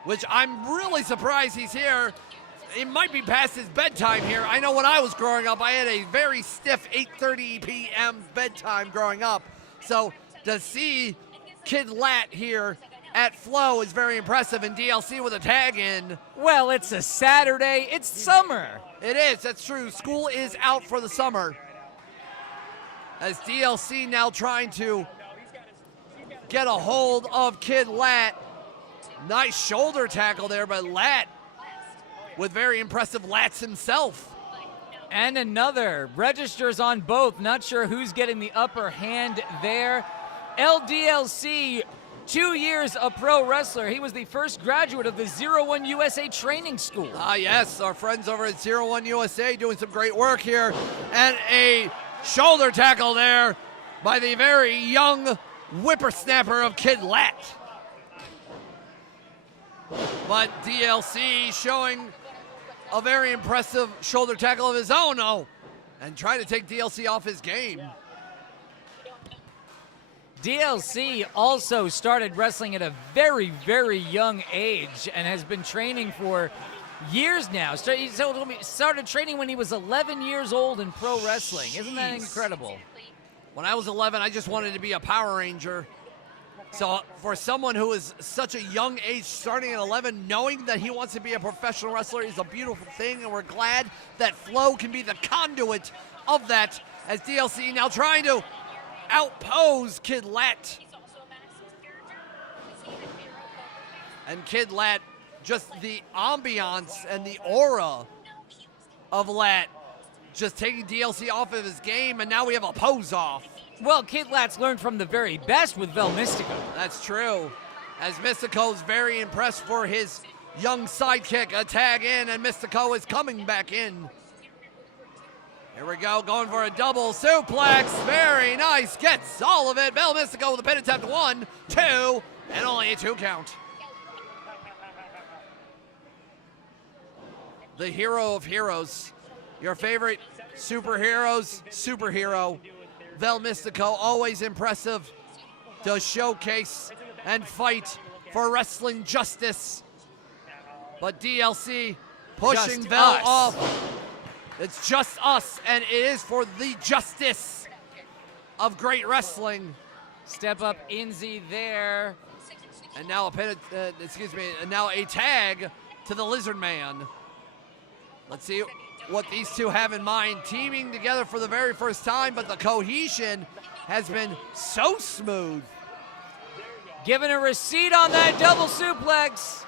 which I'm really surprised he's here. It might be past his bedtime here. I know when I was growing up, I had a very stiff 8:30 p.m. bedtime growing up. So to see Kid Lat here at F.L.O. is very impressive, and DLC with a tag in. Well, it's a Saturday. It's summer. It is, that's true. School is out for the summer. As DLC now trying to get a hold of Kid Lat. Nice shoulder tackle there, but Lat with very impressive lats himself. And another. Registers on both. Not sure who's getting the upper hand there. LDLC, 2 years a pro wrestler. He was the first graduate of the 01 USA training school. Ah, yes, our friends over at 01 USA doing some great work here. And a shoulder tackle there by the very young whippersnapper of Kid Lat. But DLC showing a very impressive shoulder tackle of his own, and trying to take DLC off his game. DLC also started wrestling at a very, very young age and has been training for years now. He started training when he was 11 years old in pro wrestling. Isn't that incredible? When I was 11, I just wanted to be a Power Ranger. So for someone who is such a young age, starting at 11, knowing that he wants to be a professional wrestler is a beautiful thing, and we're glad that F.L.O. can be the conduit of that, as DLC now trying to outpose Kid Lat. And Kid Lat, just the ambiance and the aura of Lat, just taking DLC off of his game, and now we have a pose off. Well, Kid Lat's learned from the very best with Vel Mystico. That's true. As Mystico's very impressed for his young sidekick, a tag in, and Mystico is coming back in. Here we go, going for a double suplex. Very nice, gets all of it. Vel Mystico with a pin attempt, 1, 2, and only a 2 count. The hero of heroes. Your favorite superheroes, superhero. Vel Mystico, always impressive to showcase and fight for wrestling justice. But DLC pushing Just Vel us. off. It's just us, and it is for the justice of great wrestling. Step up Inzi there. And now now a tag to the Lizard Man. Let's see what these two have in mind, teaming together for the very first time, but the cohesion has been so smooth. Giving a receipt on that double suplex.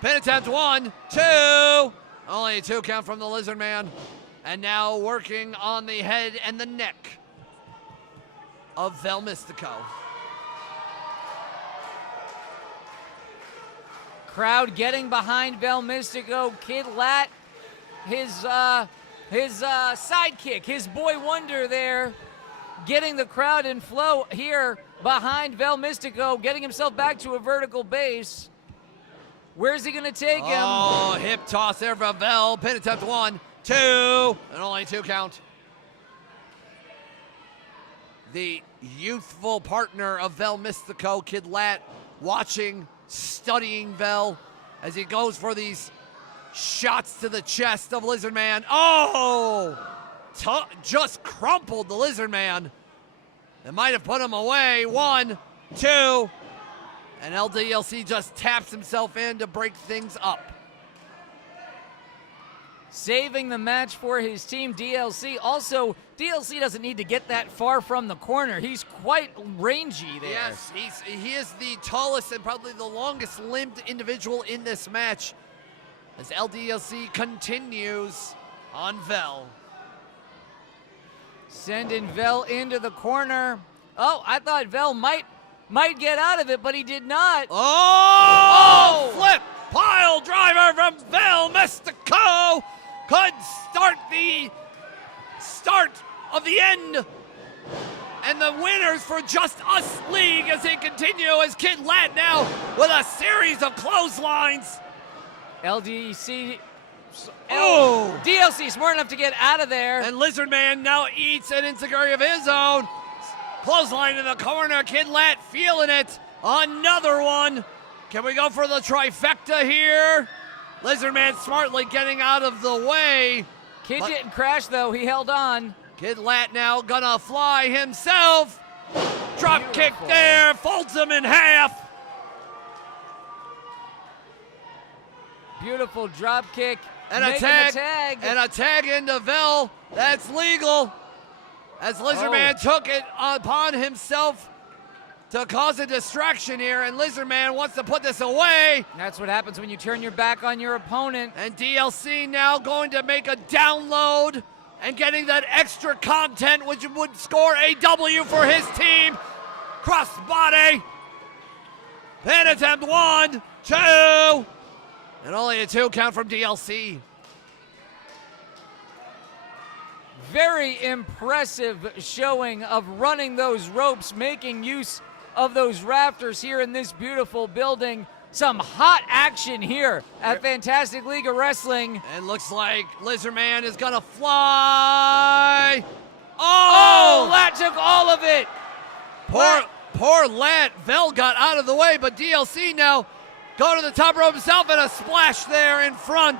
Pin attempt, 1, 2. Only a 2 count from the Lizard Man. And now working on the head and the neck of Vel Mystico. Crowd getting behind Vel Mystico. Kid Lat, his sidekick, his boy wonder there, getting the crowd in flow here behind Vel Mystico, getting himself back to a vertical base. Where's he going to take him? Oh, hip toss there from Vel. Pin attempt, 1, 2, and only 2 count. The youthful partner of Vel Mystico, Kid Lat, watching, studying Vel as he goes for these shots to the chest of Lizard Man. Oh! Just crumpled the Lizard Man. It might have put him away. 1, 2. And LDLC just taps himself in to break things up. Saving the match for his team, DLC. Also, DLC doesn't need to get that far from the corner. He's quite rangy there. Yes, he is the tallest and probably the longest limbed individual in this match. as LDLC continues on Vel. Sending Vel into the corner. Oh, I thought Vel might get out of it, but he did not. Oh! Flip pile driver from Vel Mystico could start of the end. And the winners for Just Us League as they continue as Kid Lat now with a series of clotheslines. DLC Oh! DLC smart enough to get out of there. And Lizard Man now eats an enziguri of his own. Clothesline in the corner. Kid Lat feeling it. Another one. Can we go for the trifecta here? Lizard Man smartly getting out of the way. Kid didn't crash, though. He held on. Kid Lat now gonna fly himself. Drop kick there. Folds him in half. Beautiful drop kick. And a Making tag. the tag. And a tag into Vel. That's legal. As Lizard Man took it upon himself to cause a distraction here. And Lizard Man wants to put this away. That's what happens when you turn your back on your opponent. And DLC now going to make a download and getting that extra content, which would score a W for his team. Crossbody. Pin attempt 1, 2. And only a 2 count from DLC. Very impressive showing of running those ropes, making use of those rafters here in this beautiful building. Some hot action here at Fantastic League of Wrestling. And looks like Lizard Man is gonna fly. Oh, Lat took all of it. Poor Lat. Vel got out of the way, but DLC now go to the top rope himself and a splash there in front.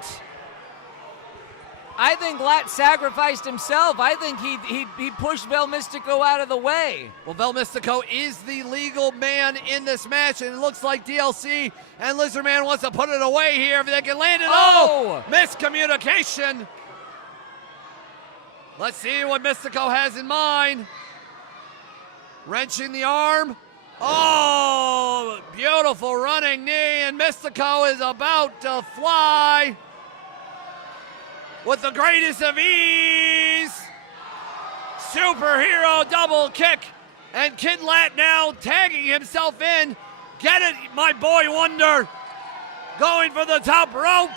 I think Lat sacrificed himself. I think he pushed Vel Mystico out of the way. Well, Vel Mystico is the legal man in this match, and it looks like DLC and Lizard Man wants to put it away here if they can land it. Oh! Miscommunication. Let's see what Mystico has in mind. Wrenching the arm. Oh, beautiful running knee, and Mystico is about to fly with the greatest of ease. Superhero double kick. And Kid Lat now tagging himself in. Get it, my boy Wonder. Going for the top rope.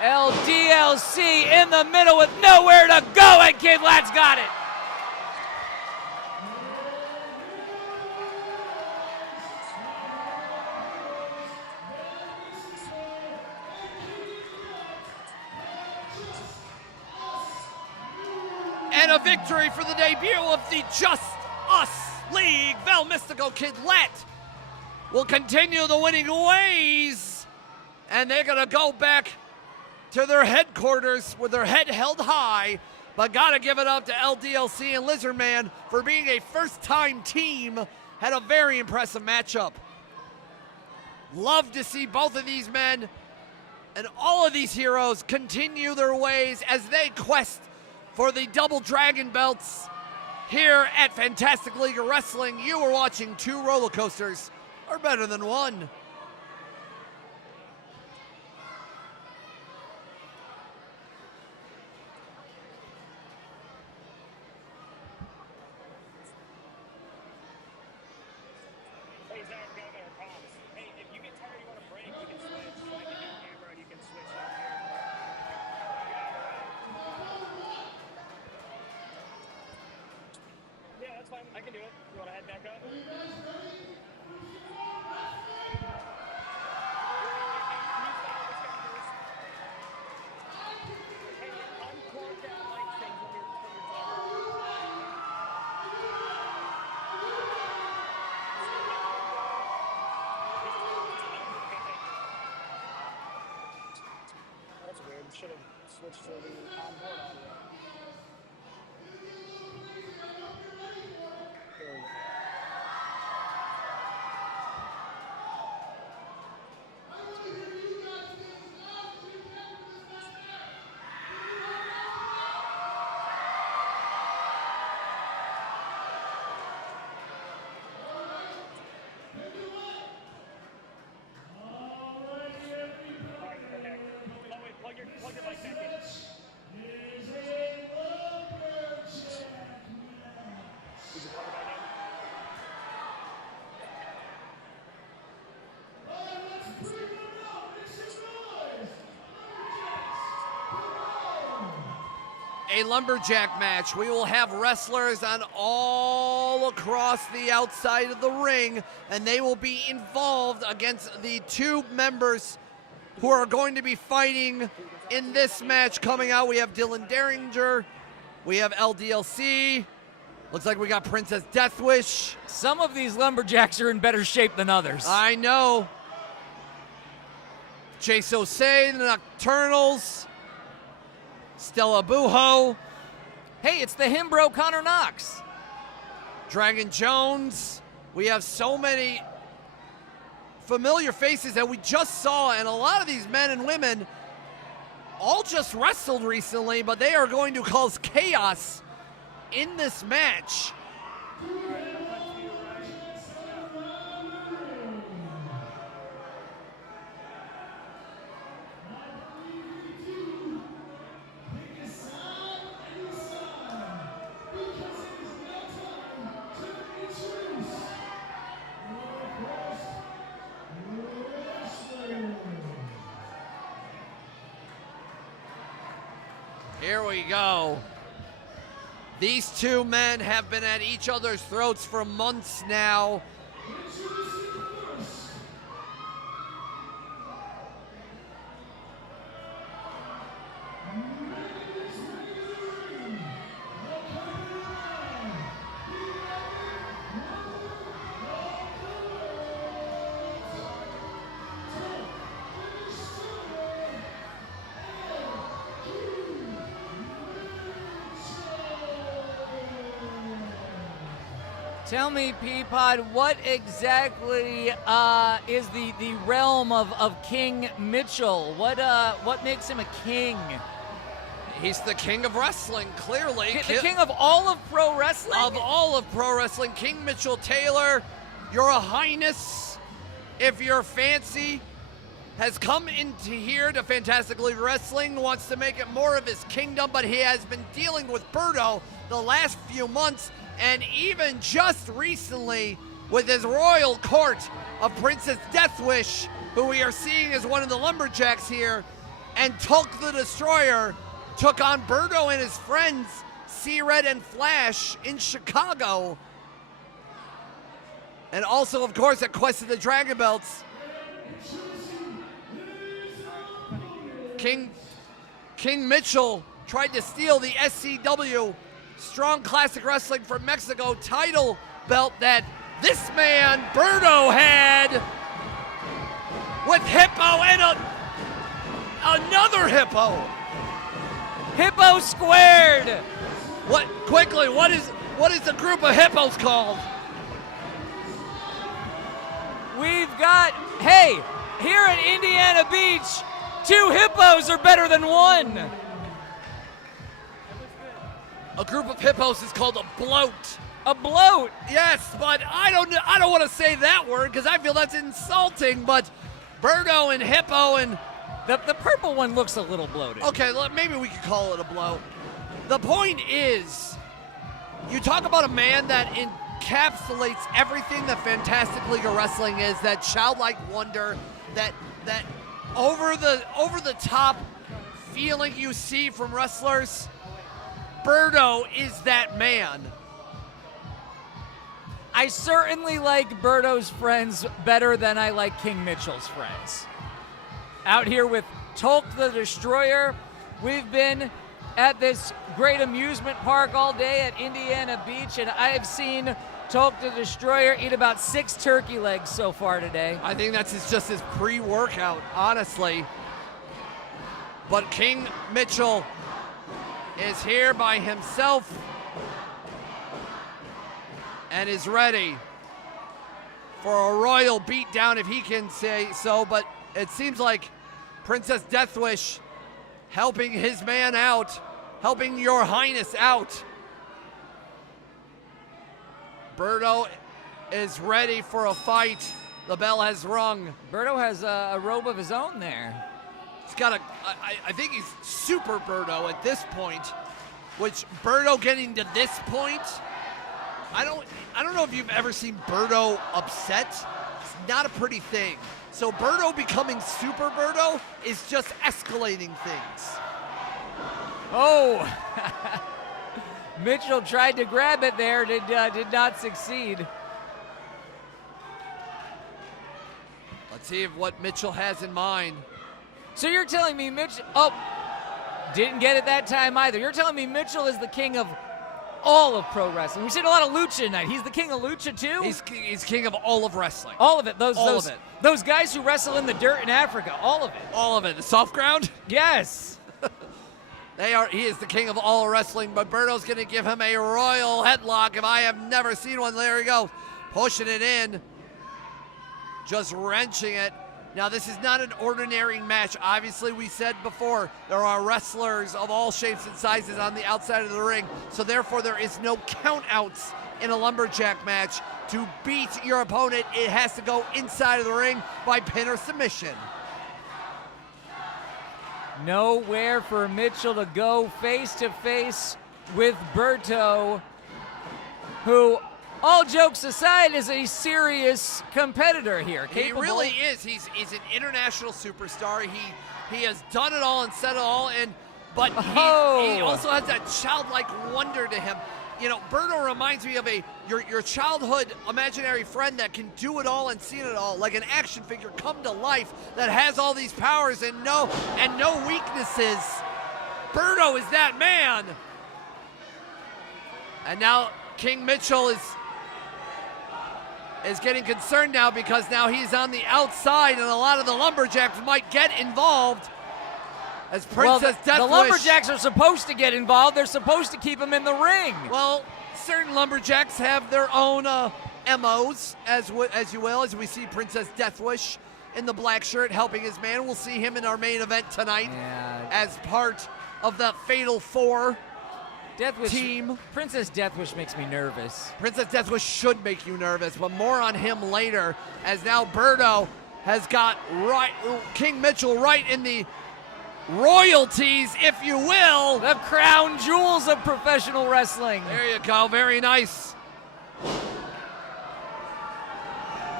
LDLC in the middle with nowhere to go, and Kid Lat's got it. And a victory for the debut of the Just Us League. Vel Mystico Kid Lat will continue the winning ways. And they're going to go back to their headquarters with their head held high. But got to give it up to LDLC and Lizard Man for being a first-time team. Had a very impressive matchup. Love to see both of these men and all of these heroes continue their ways as they quest for the double dragon belts here at Fantastic League of Wrestling. You are watching 2 roller coasters are better than 1. Hey, Zach, go there, promise. Hey, if you get tired, you want to break, you can switch. I can do camera and you can switch up here. Yeah, that's fine. I can do it. You want to head back up? Hey, unplug that light thing from your That's weird. Should have switched to the onboard audio. There we go. a lumberjack match. We will have wrestlers on all across the outside of the ring, and they will be involved against the two members who are going to be fighting in this match coming out. We have Dylan Derringer, we have LDLC, looks like we got Princess Deathwish. Some of these lumberjacks are in better shape than others. I know. Chase Osei, the Nocturnals, Stella Buho, Hey, it's the Himbro Connor Knox. Dragon Jones. We have so many familiar faces that we just saw, and a lot of these men and women all just wrestled recently, but they are going to cause chaos in this match. Here we go. These two men have been at each other's throats for months now. Tell me, Peapod, what exactly is the realm of King Mitchell? What makes him a king? He's the king of wrestling, clearly. The king of all of pro wrestling? Of all of pro wrestling. King Mitchell Taylor, your highness, if you're fancy, has come into here to Fantastic League Wrestling, wants to make it more of his kingdom, but he has been dealing with Berto the last few months, and even just recently with his royal court of Princess Deathwish, who we are seeing as one of the lumberjacks here, and Tulk the Destroyer took on Berto and his friends, C-Red and Flash, in Chicago. And also, of course, at Quest of the Dragon Belts, King Mitchell tried to steal the SCW Strong Classic Wrestling from Mexico title belt that this man, Berto, had with Hippo and another Hippo. Hippo squared. What is the group of hippos called? We've got, hey, here in Indiana Beach, 2 hippos are better than 1. A group of hippos is called a bloat. A bloat? Yes, but I don't want to say that word because I feel that's insulting. But Berto and Hippo and the purple one looks a little bloated. Okay, maybe we could call it a bloat. The point is, you talk about a man that encapsulates everything that Fantastic League of Wrestling is, that childlike wonder, that over the top feeling you see from wrestlers. Berto is that man. I certainly like Berto's friends better than I like King Mitchell's friends. Out here with Tulk the Destroyer, we've been at this great amusement park all day at Indiana Beach, and I have seen Tulk the Destroyer eat about 6 turkey legs so far today. I think that's just his pre-workout, honestly. But King Mitchell is here by himself and is ready for a royal beatdown if he can say so, but it seems like Princess Deathwish helping his man out, helping your highness out. Berto is ready for a fight. The bell has rung. Berto has a robe of his own there. He's got I think he's super Berto at this point, which Berto getting to this point, I don't know if you've ever seen Berto upset. It's not a pretty thing. So Berto becoming super Berto is just escalating things. Oh, Mitchell tried to grab it there, did not succeed. Let's see what Mitchell has in mind. So you're telling me Mitchell, oh, didn't get it that time either. You're telling me Mitchell is the king of all of pro wrestling. We said a lot of lucha tonight. He's the king of lucha too? He's king of all of wrestling. All of it. All of it. Those guys who wrestle in the dirt in Africa. All of it. All of it. The soft ground? Yes. He is the king of all wrestling, but Berto's going to give him a royal headlock if I have never seen one. There he goes. Pushing it in. Just wrenching it. Now, this is not an ordinary match. Obviously, we said before, there are wrestlers of all shapes and sizes on the outside of the ring, so therefore there is no count-outs in a lumberjack match. To beat your opponent, it has to go inside of the ring by pin or submission. Nowhere for Mitchell to go face-to-face with Berto, who, all jokes aside, is a serious competitor here. Capable. He really is. He's an international superstar. He has done it all and said it all, but he also has that childlike wonder to him. You know, Berto reminds me of your childhood imaginary friend that can do it all and see it all, like an action figure come to life that has all these powers and no weaknesses. Berto is that man. And now King Mitchell is getting concerned now because now he's on the outside and a lot of the lumberjacks might get involved. As Princess Deathwish. The lumberjacks are supposed to get involved. They're supposed to keep them in the ring. Well, certain lumberjacks have their own MOs, as you will, as we see Princess Deathwish in the black shirt helping his man. We'll see him in our main event tonight as part of the Fatal Four team. Princess Deathwish makes me nervous. Princess Deathwish should make you nervous, but more on him later, as now Berto has got King Mitchell right in the royalties, if you will. The crown jewels of professional wrestling. There you go, very nice.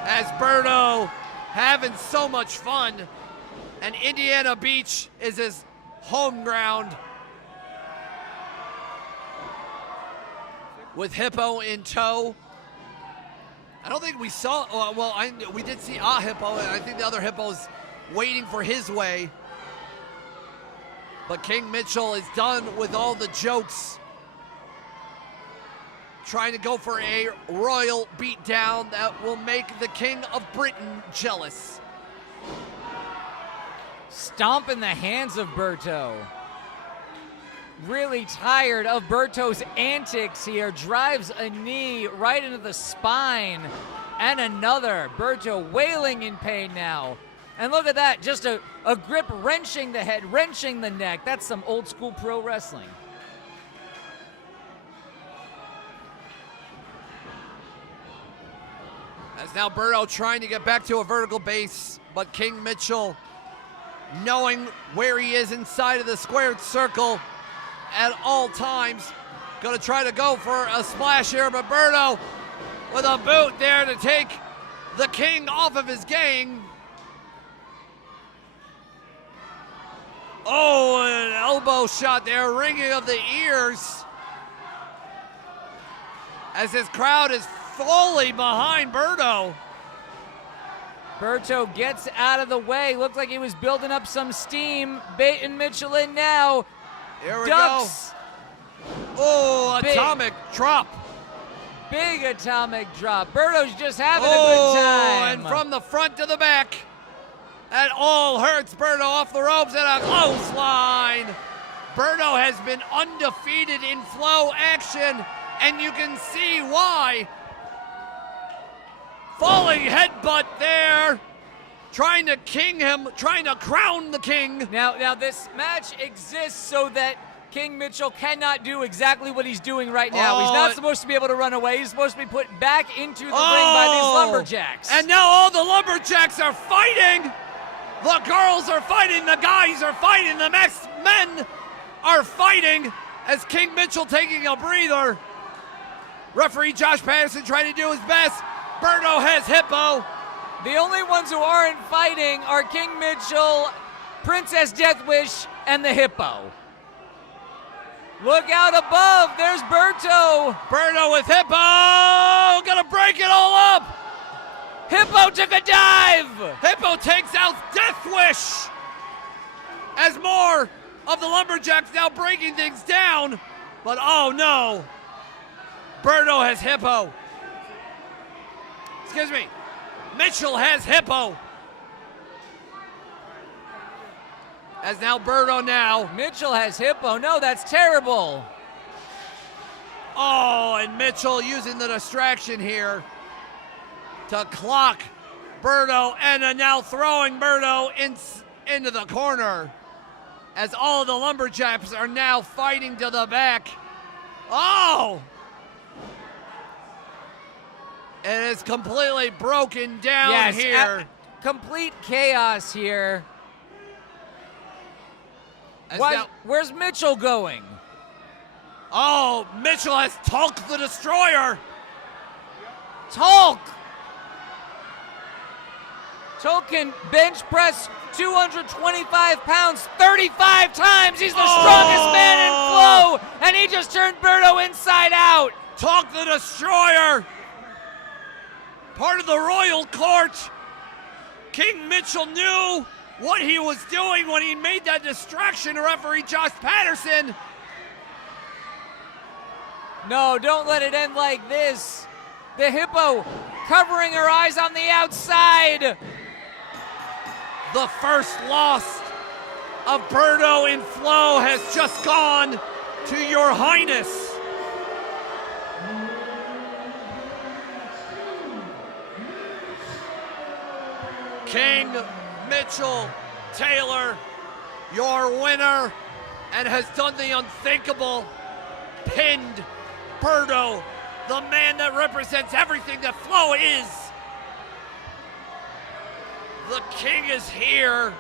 As Berto having so much fun, and Indiana Beach is his home ground. With Hippo in tow. I don't think we saw, we did see a Hippo, and I think the other Hippo's waiting for his way. But King Mitchell is done with all the jokes. Trying to go for a royal beatdown that will make the King of Britain jealous. Stomping the hands of Berto. Really tired of Berto's antics here. Drives a knee right into the spine. And another. Berto wailing in pain now. And look at that, just a grip wrenching the head, wrenching the neck. That's some old school pro wrestling. As now Berto trying to get back to a vertical base, but King Mitchell, knowing where he is inside of the squared circle at all times, gonna try to go for a splash here, but Berto with a boot there to take the King off of his game. Oh, an elbow shot there, ringing of the ears. As his crowd is fully behind Berto. Berto gets out of the way. Looked like he was building up some steam. Baiting Mitchell in now. Here we Ducks. go. Oh, atomic drop. Big atomic drop. Berto's just having a good time. And from the front to the back. That all hurts Berto off the ropes and a clothesline. Berto has been undefeated in F.L.O.W action, and you can see why. Falling headbutt there. Trying to king him, trying to crown the king. Now this match exists so that King Mitchell cannot do exactly what he's doing right now. He's not supposed to be able to run away. He's supposed to be put back into the ring by these lumberjacks. And now all the lumberjacks are fighting. The girls are fighting, the guys are fighting, the men are fighting as King Mitchell taking a breather. Referee Josh Patterson trying to do his best. Berto has Hippo. The only ones who aren't fighting are King Mitchell, Princess Deathwish, and the Hippo. Look out above. There's Berto. Berto with Hippo. Gonna break it all up. Hippo took a dive. Hippo takes out Death Wish. As more of the Lumberjacks now breaking things down. But oh no. Berto has Hippo. Excuse me. Mitchell has Hippo. As now Berto now. Mitchell has Hippo. No, that's terrible. Oh, and Mitchell using the distraction here to clock Berto, and now throwing Berto into the corner as all of the Lumberjacks are now fighting to the back. Oh! It is completely broken down here. Complete chaos here. Where's Mitchell going? Oh, Mitchell has Tulk the Destroyer. Tulk! Tulk can bench press 225 pounds 35 times. He's the strongest man in F.L.O.W, and he just turned Berto inside out. Tulk the Destroyer. Part of the royal court. King Mitchell knew what he was doing when he made that distraction to referee Josh Patterson. No, don't let it end like this. The Hippo covering her eyes on the outside. The first loss of Berto in F.L.O.W has just gone to Your Highness. King Mitchell Taylor, your winner, and has done the unthinkable. Pinned Berto, the man that represents everything that F.L.O.W is. The king is here,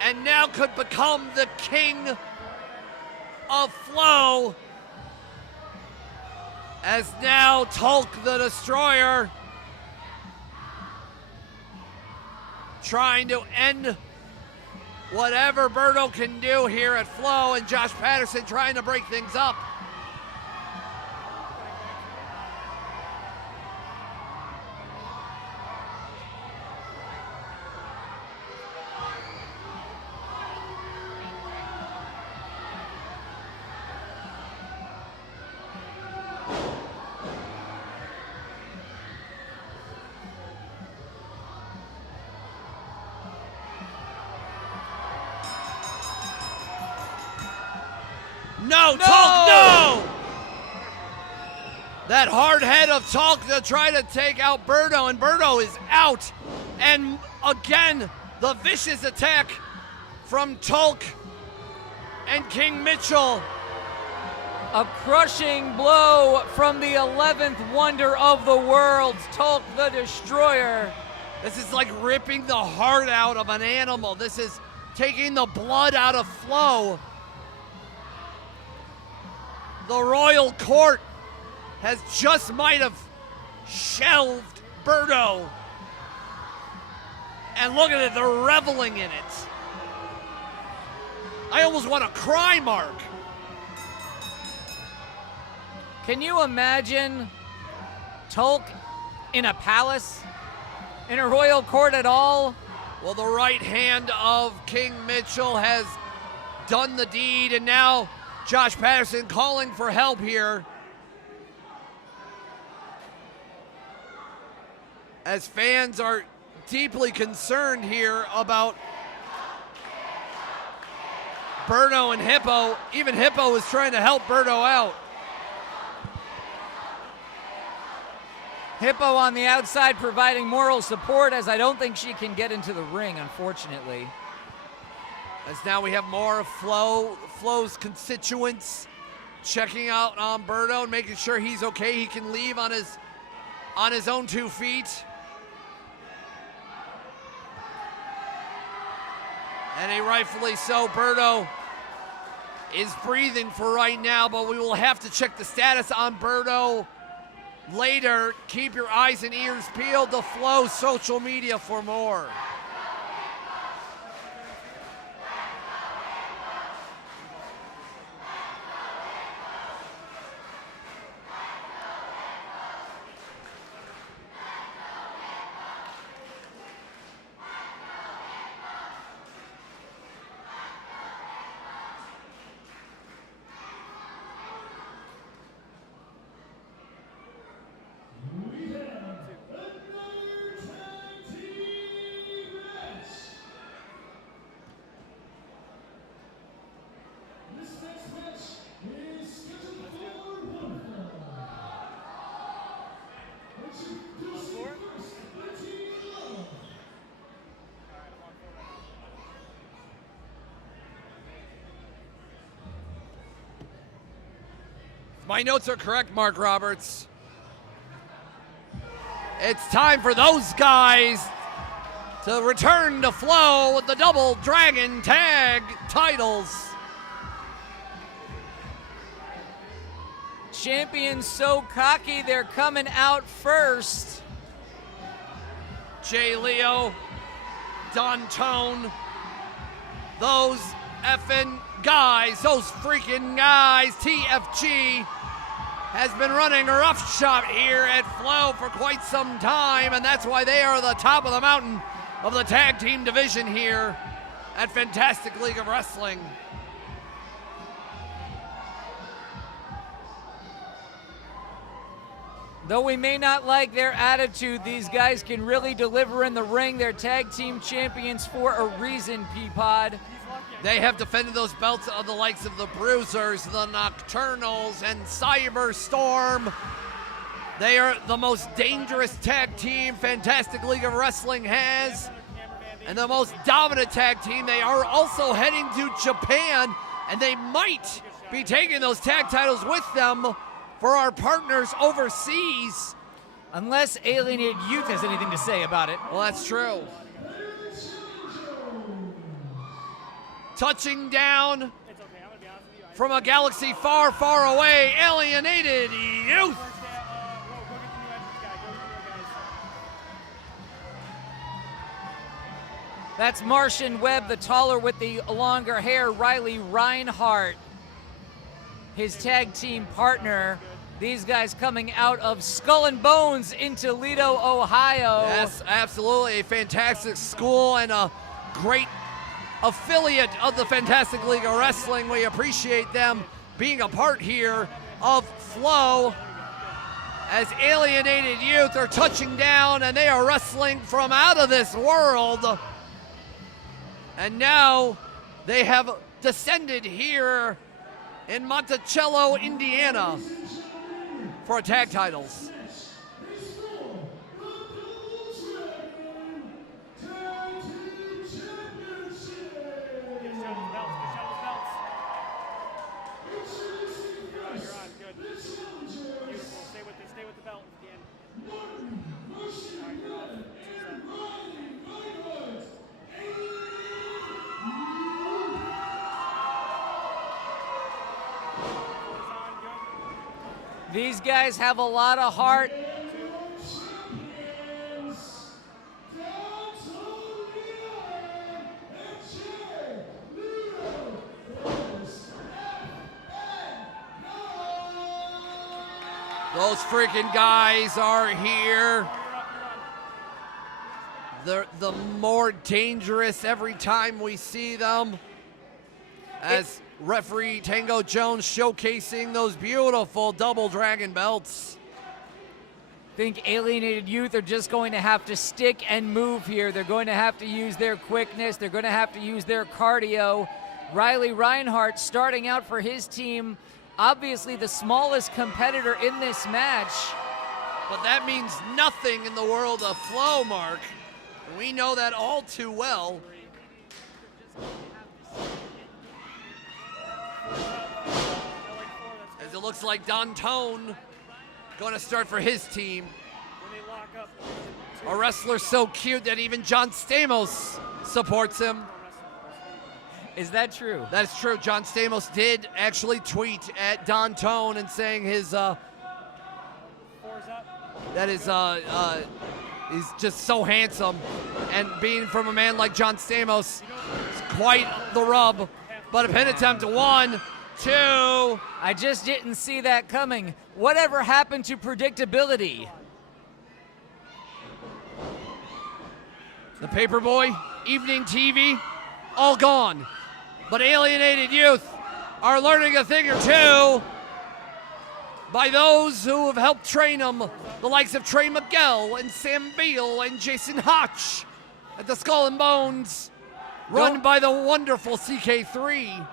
and now could become the king of F.L.O.W. As now Tulk the Destroyer trying to end whatever Berto can do here at F.L.O.W, and Josh Patterson trying to break things up. No, Tulk, no! That hard head of Tulk to try to take out Berto, and Berto is out. And again, the vicious attack from Tulk and King Mitchell. A crushing blow from the 11th wonder of the world, Tulk the Destroyer. This is like ripping the heart out of an animal. This is taking the blood out of F.L.O.W. The royal court has just might have shelved Berto. And look at it, they're reveling in it. I almost want to cry, Mark. Can you imagine Tulk in a palace? In a royal court at all? Well, the right hand of King Mitchell has done the deed, and now Josh Patterson calling for help here. As fans are deeply concerned here about Berto and Hippo. Even Hippo is trying to help Berto out. Hippo on the outside providing moral support, as I don't think she can get into the ring, unfortunately. As now we have more of F.L.O.'s constituents checking out on Berto and making sure he's okay. He can leave on his own 2 feet. And he rightfully so. Berto is breathing for right now, but we will have to check the status on Berto later. Keep your eyes and ears peeled to F.L.O. social media for more. My notes are correct, Mark Roberts. It's time for those guys to return to F.L.O. with the Double Dragon Tag titles. Champions so cocky, they're coming out first. Jay Leo, Don Tone, those effing guys, those freaking guys. TFG has been running a roughshod here at F.L.O. for quite some time, and that's why they are the top of the mountain of the tag team division here at Fantastic League of Wrestling. Though we may not like their attitude, these guys can really deliver in the ring. They're tag team champions for a reason, Peapod. They have defended those belts of the likes of the Bruisers, the Nocturnals, and Cyberstorm. They are the most dangerous tag team Fantastic League of Wrestling has, and the most dominant tag team. They are also heading to Japan, and they might be taking those tag titles with them for our partners overseas. Unless Alienated Youth has anything to say about it. Well, that's true. Touching down from a galaxy far, far away, Alienated Youth. That's Martian Webb, the taller with the longer hair, Riley Reinhart, his tag team partner. These guys coming out of Skull and Bones in Toledo, Ohio. Yes, absolutely. A fantastic school and a great affiliate of the Fantastic League of Wrestling. We appreciate them being a part here of F.L.O. as Alienated Youth are touching down, and they are wrestling from out of this world. And now they have descended here in Monticello, Indiana for tag titles. These guys have a lot of heart. Those freaking guys are here. They're the more dangerous every time we see them. As referee Tango Jones showcasing those beautiful double dragon belts. I think Alienated Youth are just going to have to stick and move here. They're going to have to use their quickness. They're going to have to use their cardio. Riley Reinhart starting out for his team, obviously the smallest competitor in this match. But that means nothing in the world of F.L.O., Mark. We know that all too well. As it looks like Don Tone going to start for his team. A wrestler so cute that even John Stamos supports him. Is that true? That's true. John Stamos did actually tweet at Don Tone and saying his he's just so handsome, and being from a man like John Stamos is quite the rub. But a pin attempt, 1, 2. I just didn't see that coming. Whatever happened to predictability? The Paperboy, evening TV, all gone. But Alienated Youth are learning a thing or two by those who have helped train them, the likes of Trey Miguel and Sam Beal and Jason Hotch at the Skull and Bones, run by the wonderful CK3.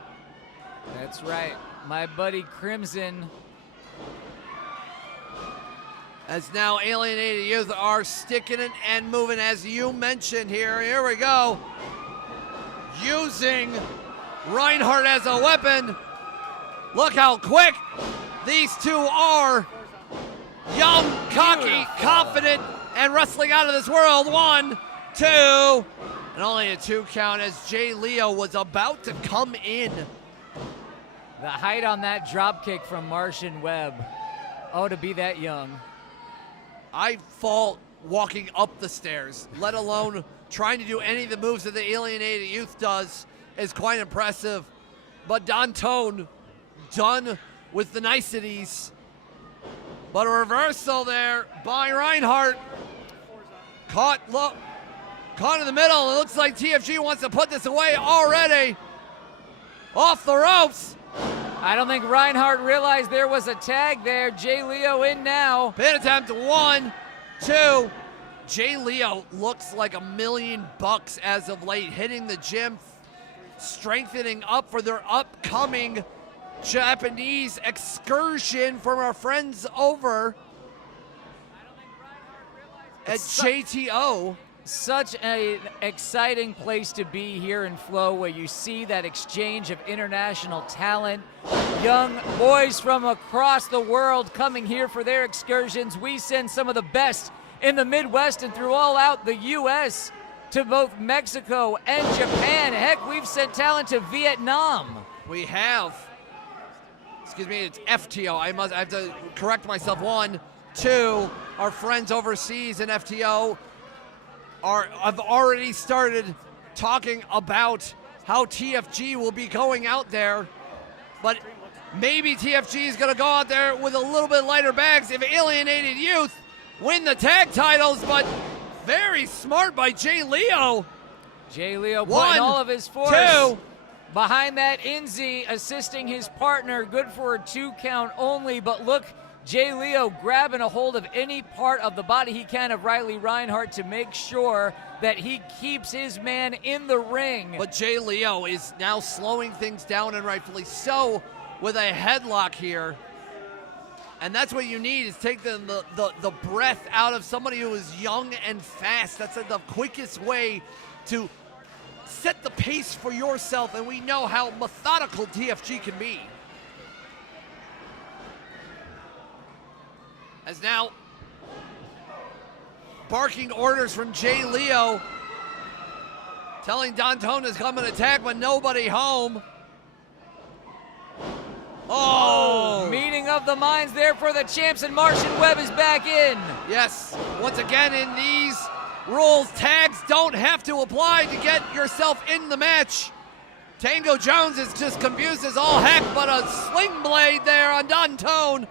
That's right, my buddy Crimson. As now Alienated Youth are sticking it and moving, as you mentioned here. Here we go. Using Reinhardt as a weapon. Look how quick These two are young, cocky, confident, and wrestling out of this world. 1, 2, and only a 2 count as Jay Leo was about to come in. The height on that drop kick from Martian Webb. Oh, to be that young. I fall walking up the stairs, let alone trying to do any of the moves that the Alienated Youth does is quite impressive. But Dantone done with the niceties. But a reversal there by Reinhardt. Caught in the middle. It looks like TFG wants to put this away already. Off the ropes. I don't think Reinhardt realized there was a tag there. Jay Leo in now. Pin attempt, 1, 2. Jay Leo looks like $1,000,000 as of late, hitting the gym, strengthening up for their upcoming Japanese excursion from our friends over at JTO. Such an exciting place to be here in F.L.O.W, where you see that exchange of international talent. Young boys from across the world coming here for their excursions. We send some of the best in the Midwest and through all out the U.S. to both Mexico and Japan. Heck, we've sent talent to Vietnam. We have. Excuse me, it's FTO. I have to correct myself. 1, 2. Our friends overseas in FTO have already started talking about how TFG will be going out there. But maybe TFG is going to go out there with a little bit lighter bags if Alienated Youth win the tag titles. But very smart by Jay Leo. Jay Leo 1, putting all of his force 2. behind that Inzi, assisting his partner. Good for a 2 count only, but look, Jay Leo grabbing a hold of any part of the body he can of Riley Reinhardt to make sure that he keeps his man in the ring. But Jay Leo is now slowing things down, and rightfully so, with a headlock here. And that's what you need, is take the breath out of somebody who is young and fast. That's the quickest way to set the pace for yourself, and we know how methodical TFG can be. As now, barking orders from Jay Leo, telling Dantone to come and attack, but nobody home. Oh! Meeting of the minds there for the champs, and Martian Webb is back in. Yes, once again in these rules, tags don't have to apply to get yourself in the match. Tango Jones is just confused as all heck, but a sling blade there on Dantone.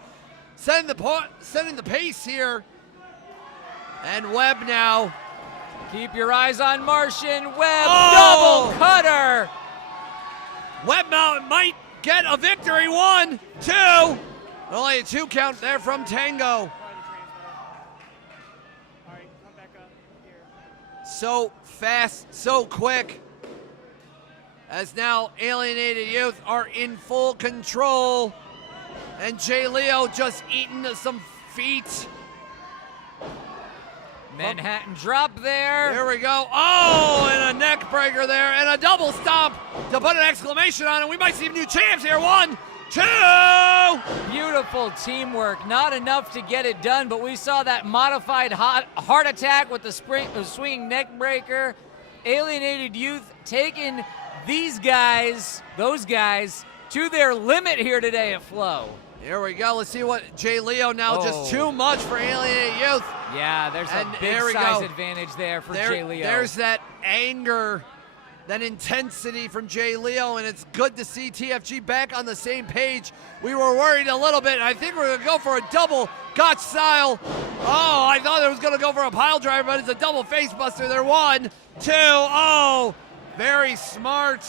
Setting the pace here. And Webb now. Keep your eyes on Martian Webb. Oh! Double cutter. Webb might get a victory. 1, 2. Only a 2 count there from Tango. So fast, so quick. As now Alienated Youth are in full control. And Jay Leo just eating some feet. Manhattan drop there. Here we go. Oh, and a neck breaker there, and a double stomp to put an exclamation on it. We might see new champs here. 1, 2. Beautiful teamwork. Not enough to get it done, but we saw that modified heart attack with the swinging neck breaker. Alienated Youth taking those guys, to their limit here today at F.L.O.W. Here we go. Let's see what Jay Leo now. Just too much for Alienated Youth. Yeah, there's a big size advantage there for Jay Leo. There's that anger, that intensity from Jay Leo, and it's good to see TFG back on the same page. We were worried a little bit. I think we're going to go for a double Gotch style. Oh, I thought it was going to go for a pile driver, but it's a double face buster there. 1, 2. Oh, very smart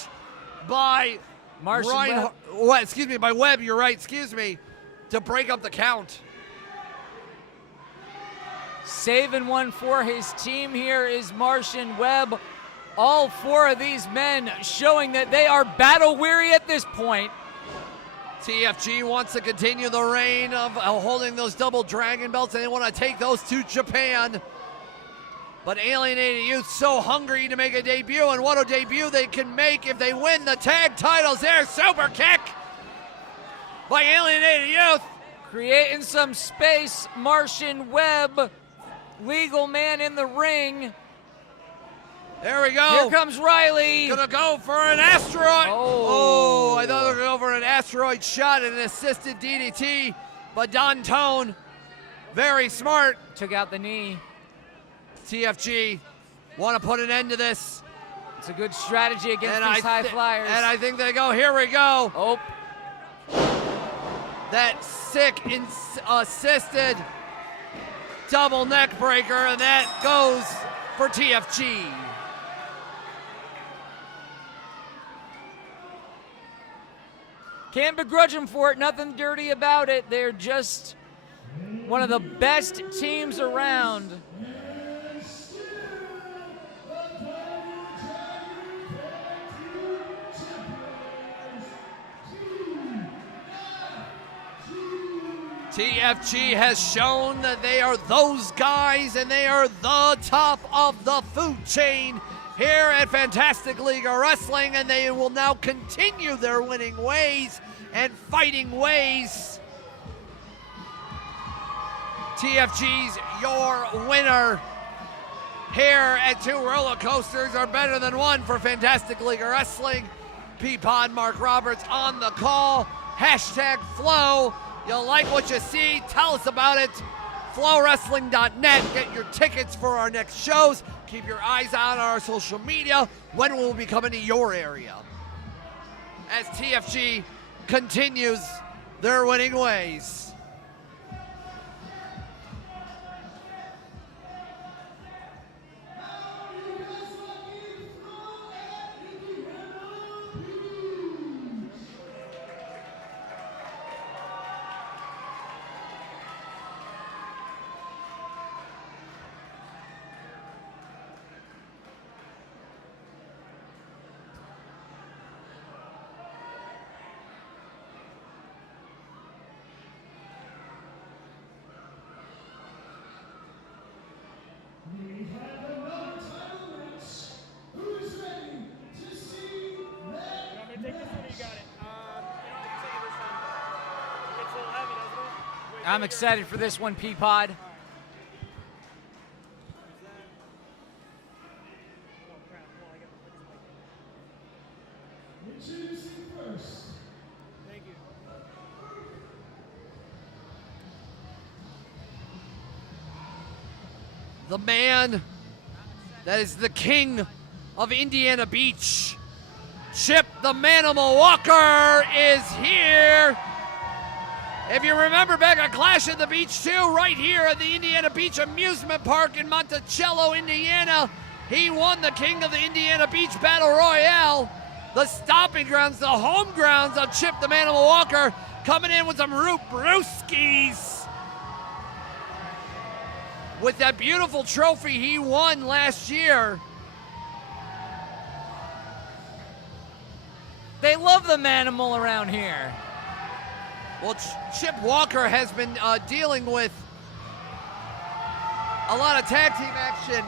by Martian Webb. By Webb, you're right, to break up the count. Saving one for his team here is Martian Webb. All 4 of these men showing that they are battle weary at this point. TFG wants to continue the reign of holding those double dragon belts, and they want to take those to Japan. But Alienated Youth so hungry to make a debut, and what a debut they can make if they win the tag titles there. Super kick by Alienated Youth. Creating some space, Martian Webb, legal man in the ring. There we go. Here comes Riley. Gonna go for an asteroid. Oh. I thought they were gonna go for an asteroid shot and an assisted DDT, but Don Tone, very smart. Took out the knee. TFG want to put an end to this. It's a good strategy against And these high flyers. And I think they go, here we go. Oh, That sick assisted double neck breaker, and that goes for TFG. can't begrudge them for it. Nothing dirty about it. They're just one of the best teams around. TFG has shown that they are those guys and they are the top of the food chain here at Fantastic League of Wrestling, and they will now continue their winning ways and fighting ways. TFG's your winner here at Two Roller Coasters Are Better Than One for Fantastic League of Wrestling. Peapod Mark Roberts on the call. Hashtag F.L.O.W. You like what you see? Tell us about it. FlowWrestling.net. Get your tickets for our next shows. Keep your eyes on our social media. When will we be coming to your area? As TFG continues their winning ways. We have another title match. Who's ready to see that You want me to take this one or you got it? You can take it this time. It's a little heavy, doesn't it? Wait, I'm here. excited for this one, Peapod. Oh, crap. Well, I got to put this mic in. Introducing first, Thank you. The man that is the king of Indiana Beach, Chip the Manimal Walker, is here. If you remember back at Clash at the Beach 2, right here at the Indiana Beach Amusement Park in Monticello, Indiana, he won the King of the Indiana Beach Battle Royale. The stomping grounds, the home grounds of Chip the Manimal Walker, coming in with some Root Brewskis. With that beautiful trophy he won last year. They love the Manimal around here. Well, Chip Walker has been dealing with a lot of tag team action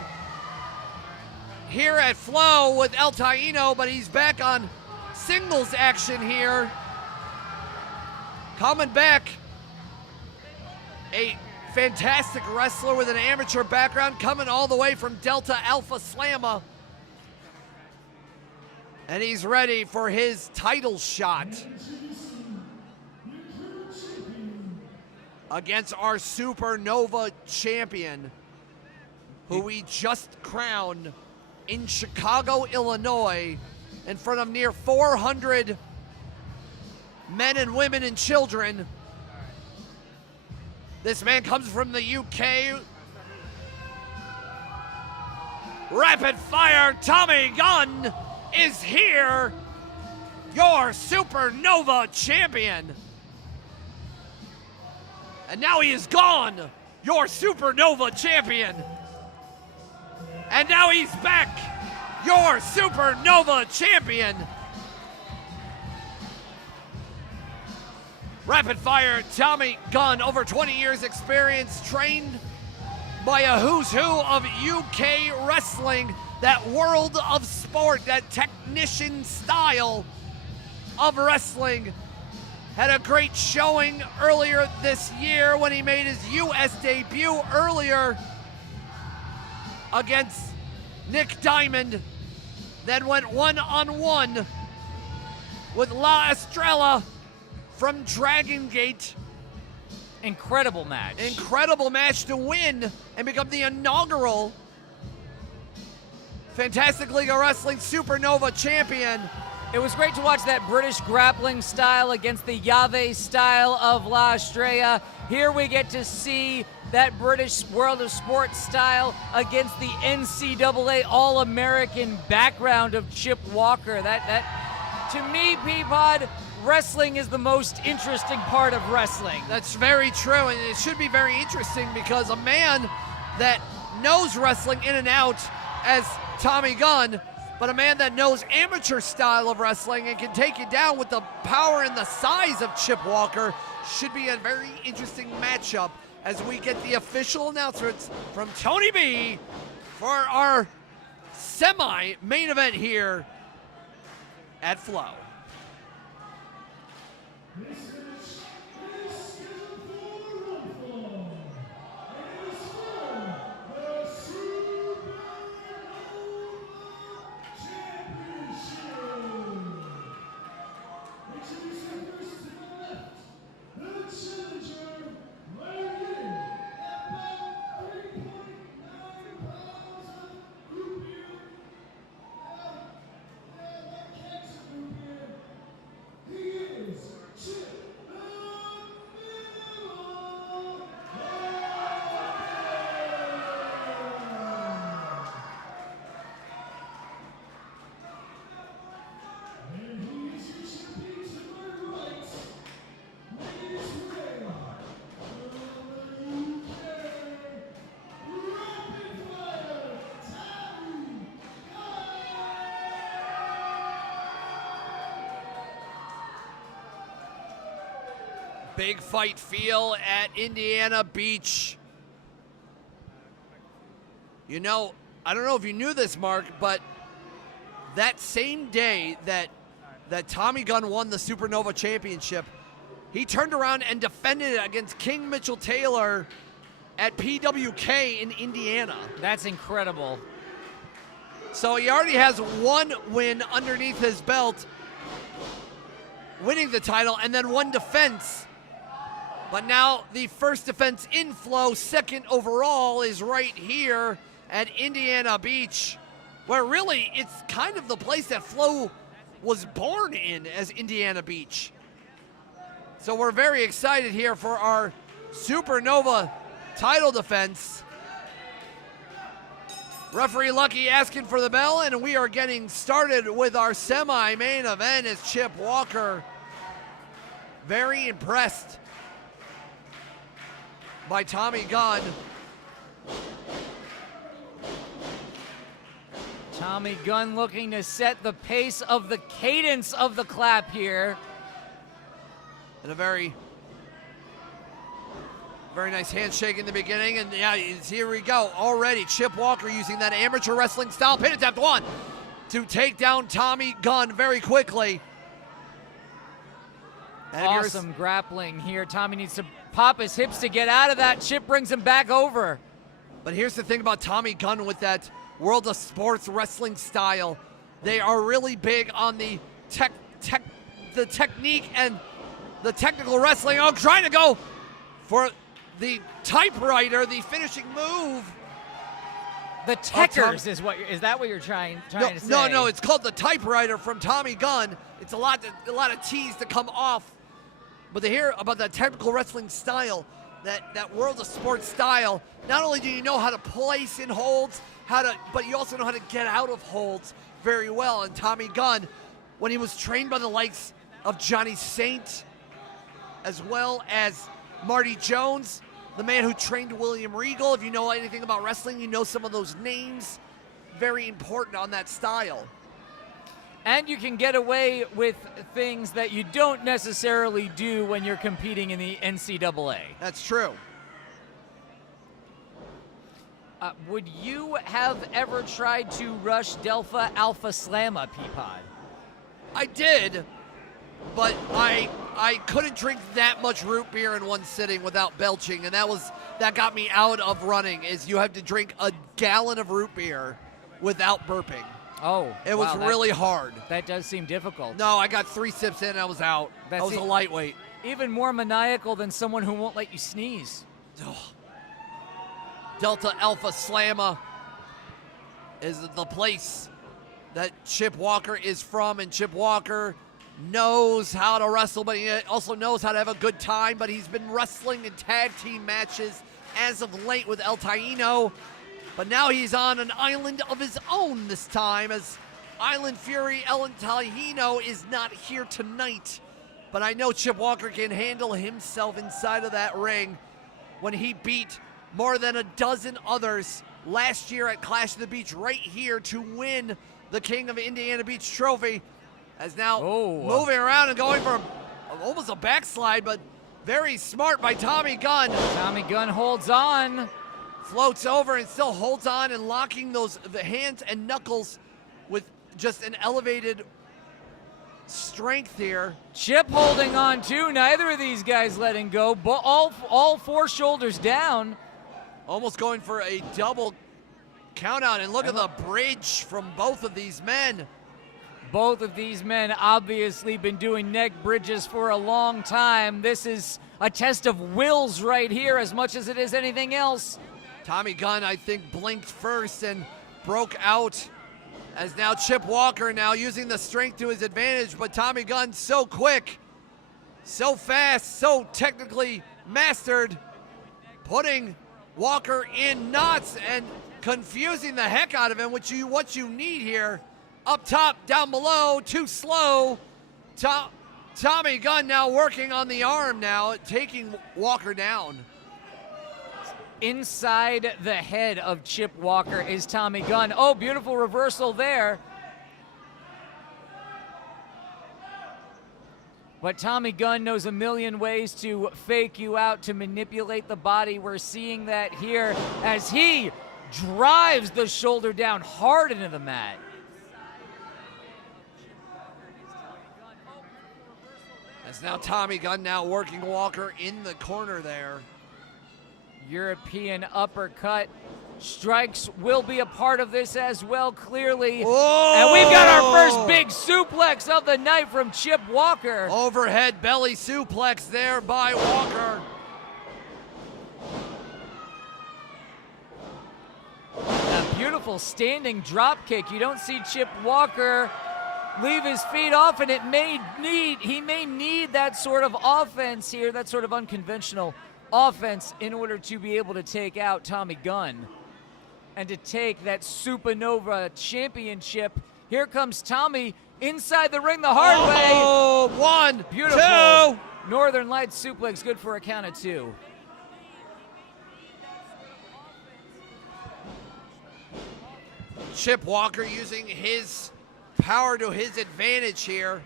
here at F.L.O.W. with El Taino, but he's back on singles action here. Coming back, a fantastic wrestler with an amateur background, coming all the way from Delta Alpha Slamma. And he's ready for his title shot against our Supernova champion, who we just crowned in Chicago, Illinois, in front of near 400 men and women and children. This man comes from the UK. Rapid Fire Tommy Gunn is here, your Supernova champion. And now he is gone, your Supernova champion. And now he's back, your Supernova champion. Rapid Fire Tommy Gunn, over 20 years experience, trained by a who's who of UK wrestling, that world of sport, that technician style of wrestling. had a great showing earlier this year when he made his U.S. debut earlier against Nick Diamond, then went one-on-one with La Estrella from Dragon Gate. Incredible match. Incredible match to win and become the inaugural Fantastic League of Wrestling Supernova champion. It was great to watch that British grappling style against the Yave style of La Estrella. Here we get to see that British World of Sport style against the NCAA All-American background of Chip Walker. That to me, Peapod, wrestling is the most interesting part of wrestling. That's very true, and it should be very interesting because a man that knows wrestling in and out as Tommy Gunn, but a man that knows amateur style of wrestling and can take you down with the power and the size of Chip Walker should be a very interesting matchup as we get the official announcements from Tony B for our semi-main event here at F.L.O.W. This match is scheduled for one fall, and it is for the Supernova Championship. Introducing first to the left, the challenger, weighing in at about 3.9 pounds of root beer. That cancer root beer. He is Chip and he is your champion to my right. Ladies Ray from the UK, Rapid Fire Tommy Big fight feel at Indiana Beach. You know, I don't know if you knew this, Mark, but that same day that Tommy Gunn won the Supernova Championship, he turned around and defended it against King Mitchell Taylor at PWK in Indiana. That's incredible. So he already has one win underneath his belt, winning the title, and then one defense. But now the first defense in F.L.O.W, second overall, is right here at Indiana Beach, where really it's kind of the place that F.L.O.W was born in, as Indiana Beach. So we're very excited here for our Supernova title defense. Referee Lucky asking for the bell, and we are getting started with our semi-main event as Chip Walker, very impressed by Tommy Gunn. Tommy Gunn looking to set the pace of the cadence of the clap here. And a very nice handshake in the beginning. And yeah, here we go. Already Chip Walker using that amateur wrestling style pin attempt one to take down Tommy Gunn very quickly. And Awesome grappling here. Tommy needs to pop his hips to get out of that. Chip brings him back over. But here's the thing about Tommy Gunn with that World of Sports wrestling style. They are really big on the technique and the technical wrestling. Oh, trying to go for the typewriter, the finishing move. The Techers is that what you're trying to say? No, it's called the typewriter from Tommy Gunn. It's a lot of T's to come off. But to hear about that technical wrestling style, that World of Sports style, not only do you know how to place in holds, but you also know how to get out of holds very well. And Tommy Gunn, when he was trained by the likes of Johnny Saint, as well as Marty Jones, the man who trained William Regal. If you know anything about wrestling, you know some of those names. Very important on that style. And you can get away with things that you don't necessarily do when you're competing in the NCAA. That's true. Would you have ever tried to rush Delpha Alpha Slamma, Peapod? I did, but I I couldn't drink that much root beer in one sitting without belching, and that got me out of running. Is you have to drink a gallon of root beer without burping. Oh, It was wow, really hard. That does seem difficult. No, I got 3 sips in and I was out. I was a lightweight. Even more maniacal than someone who won't let you sneeze. Delta Alpha Slamma is the place that Chip Walker is from, and Chip Walker knows how to wrestle, but he also knows how to have a good time. But he's been wrestling in tag team matches as of late with El Taino, but now he's on an island of his own this time, as Island Fury El Taino is not here tonight. But I know Chip Walker can handle himself inside of that ring when he beat more than a dozen others last year at Clash of the Beach right here to win the King of Indiana Beach trophy. As now moving around and going for almost a backslide, but very smart by Tommy Gunn. Tommy Gunn holds on. Floats over and still holds on and locking the hands and knuckles with just an elevated strength here. Chip holding on too. Neither of these guys letting go. But all 4 shoulders down. Almost going for a double count out, and look at the bridge from both of these men. Both of these men obviously been doing neck bridges for a long time. This is a test of wills right here as much as it is anything else. Tommy Gunn, I think, blinked first and broke out, as now Chip Walker now using the strength to his advantage, but Tommy Gunn so quick, so fast, so technically mastered, putting Walker in knots and confusing the heck out of him, what you need here. Up top, down below, too slow. Tommy Gunn now working on the arm now, taking Walker down. Inside the head of Chip Walker is Tommy Gunn. Oh, beautiful reversal there. But Tommy Gunn knows a million ways to fake you out, to manipulate the body. We're seeing that here as he drives the shoulder down hard into the mat. As now Tommy Gunn now working Walker in the corner there. European uppercut. Strikes will be a part of this as well, clearly. Whoa! And we've got our first big suplex of the night from Chip Walker. Overhead belly suplex there by Walker. A beautiful standing drop kick. You don't see Chip Walker leave his feet off, and he may need that sort of offense here, that sort of unconventional offense in order to be able to take out Tommy Gunn and to take that Supernova championship. Here comes Tommy inside the ring the hard way. Oh, 1, Beautiful 2. Northern Lights suplex, good for a count of 2. Chip Walker using his power to his advantage here.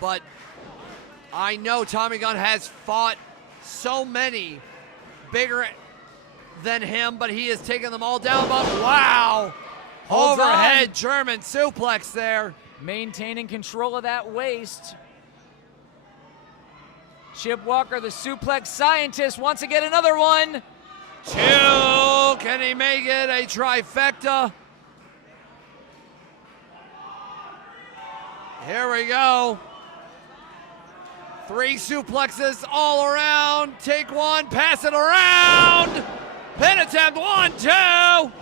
But I know Tommy Gunn has fought so many bigger than him, but he has taken them all down. But wow, Holds overhead on. German suplex there. Maintaining control of that waist. Chip Walker, the suplex scientist, wants to get another one. 2, can he make it a trifecta? Here we go. 3 suplexes all around. Take 1, pass it around. Pin attempt, 1, 2.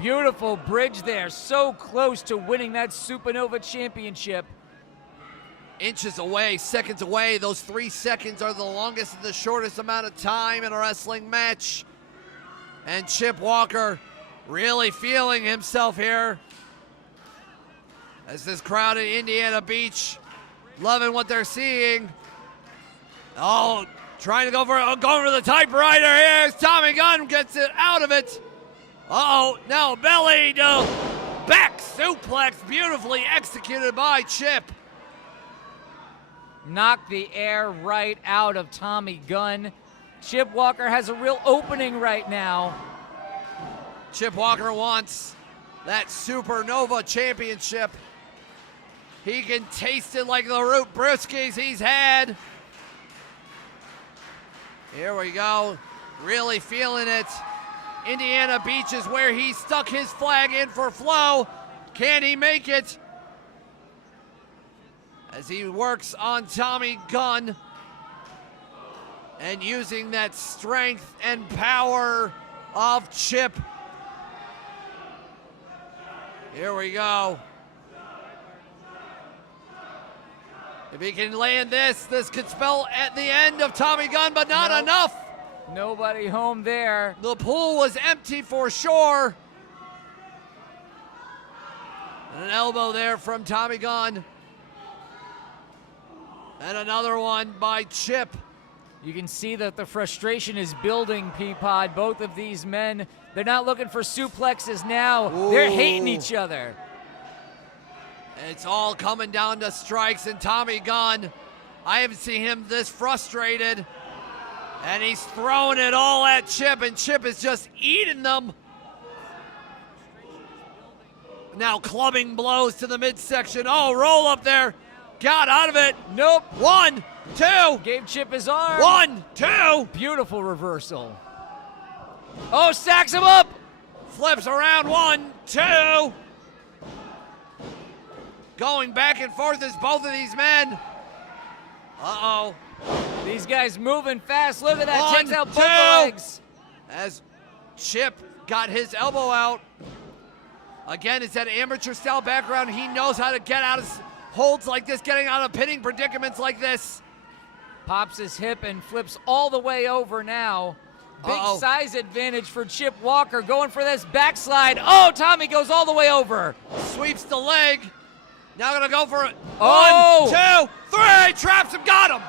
Beautiful bridge there. So close to winning that Supernova championship. Inches away, seconds away. Those 3 seconds are the longest and the shortest amount of time in a wrestling match. And Chip Walker really feeling himself here as this crowd in Indiana Beach loving what they're seeing. Oh, trying to go for the typewriter here. Tommy Gunn gets it out of it. Uh-oh, now belly to back suplex, beautifully executed by Chip. Knocked the air right out of Tommy Gunn. Chip Walker has a real opening right now. Chip Walker wants that Supernova championship. He can taste it like the root brewskis he's had. Here we go. Really feeling it. Indiana Beach is where he stuck his flag in for F.L.O.W. Can he make it? As he works on Tommy Gunn and using that strength and power of Chip. Here we go. If he can land this, this could spell at the end of Tommy Gunn, but not enough. Nobody home there. The pool was empty for sure. And an elbow there from Tommy Gunn. And another one by Chip. You can see that the frustration is building, Peapod. Both of these men, they're not looking for suplexes now. Ooh. They're hating each other. It's all coming down to strikes, and Tommy Gunn, I haven't seen him this frustrated. And he's throwing it all at Chip, and Chip is just eating them. Now clubbing blows to the midsection. Oh, roll up there. Got out of it. Nope. 1, 2. Gave Chip his arm. 1, 2. Beautiful reversal. Oh, stacks him up. Flips around. 1, 2. Going back and forth as both of these men. Uh-oh. These guys moving fast. Look at that. 1, Takes out both 2. the legs. As Chip got his elbow out. Again, it's that amateur style background. He knows how to get out of holds like this, getting out of pinning predicaments like this. Pops his hip and flips all the way over now. Big size advantage for Chip Walker. Going for this backslide. Oh, Tommy goes all the way over. Sweeps the leg. Now gonna go for it. Oh. 1, 2, 3. Traps him. Got him.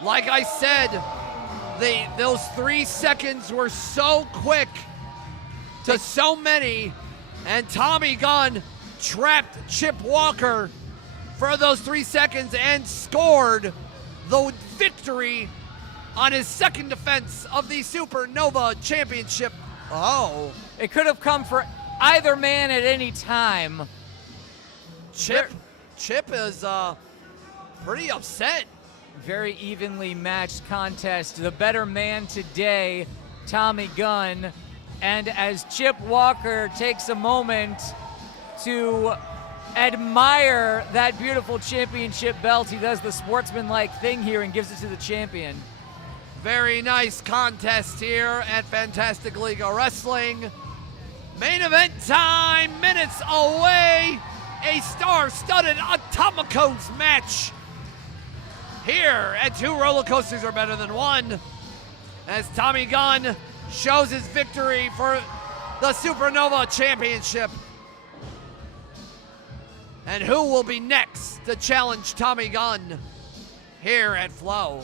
Like I said, those 3 seconds were so quick to so many, and Tommy Gunn trapped Chip Walker for those 3 seconds and scored the victory on his second defense of the Supernova Championship. Oh. It could have come for either man at any time. Chip is pretty upset. Very evenly matched contest. The better man today, Tommy Gunn. And as Chip Walker takes a moment to admire that beautiful championship belt, he does the sportsmanlike thing here and gives it to the champion. Very nice contest here at Fantastic League of Wrestling. Main event time, minutes away. A star-studded Atomicos match here at 2 roller coasters are better than 1. As Tommy Gunn shows his victory for the Supernova Championship. And who will be next to challenge Tommy Gunn here at F.L.O.W?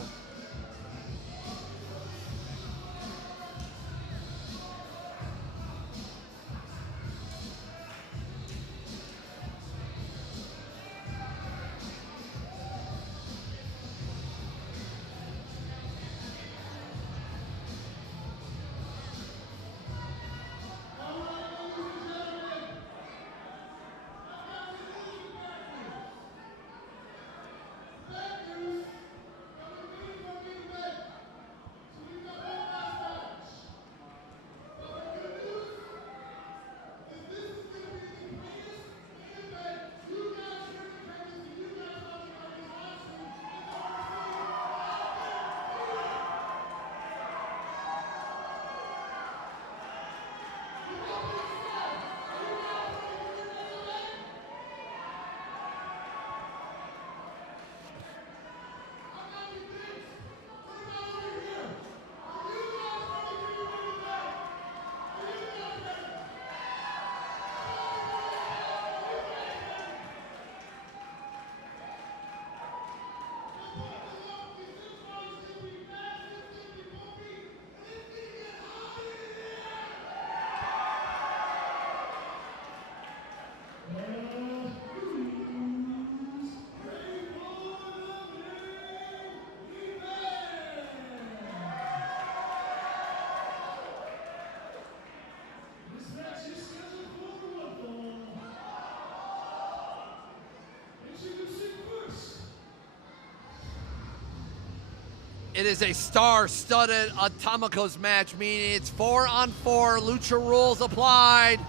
It is a star-studded Atomicos match, meaning it's 4-on-4, lucha rules applied.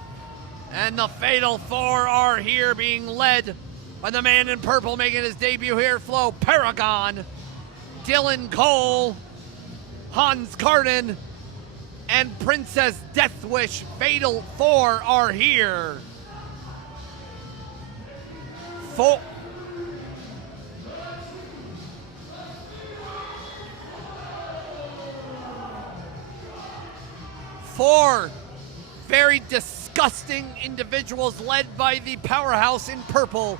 And the Fatal Four are here, being led by the man in purple making his debut here, F.L.O.W, Paragon, Dylan Cole, Hans Carden, and Princess Deathwish. Fatal Four are here. Four very disgusting individuals led by the powerhouse in purple,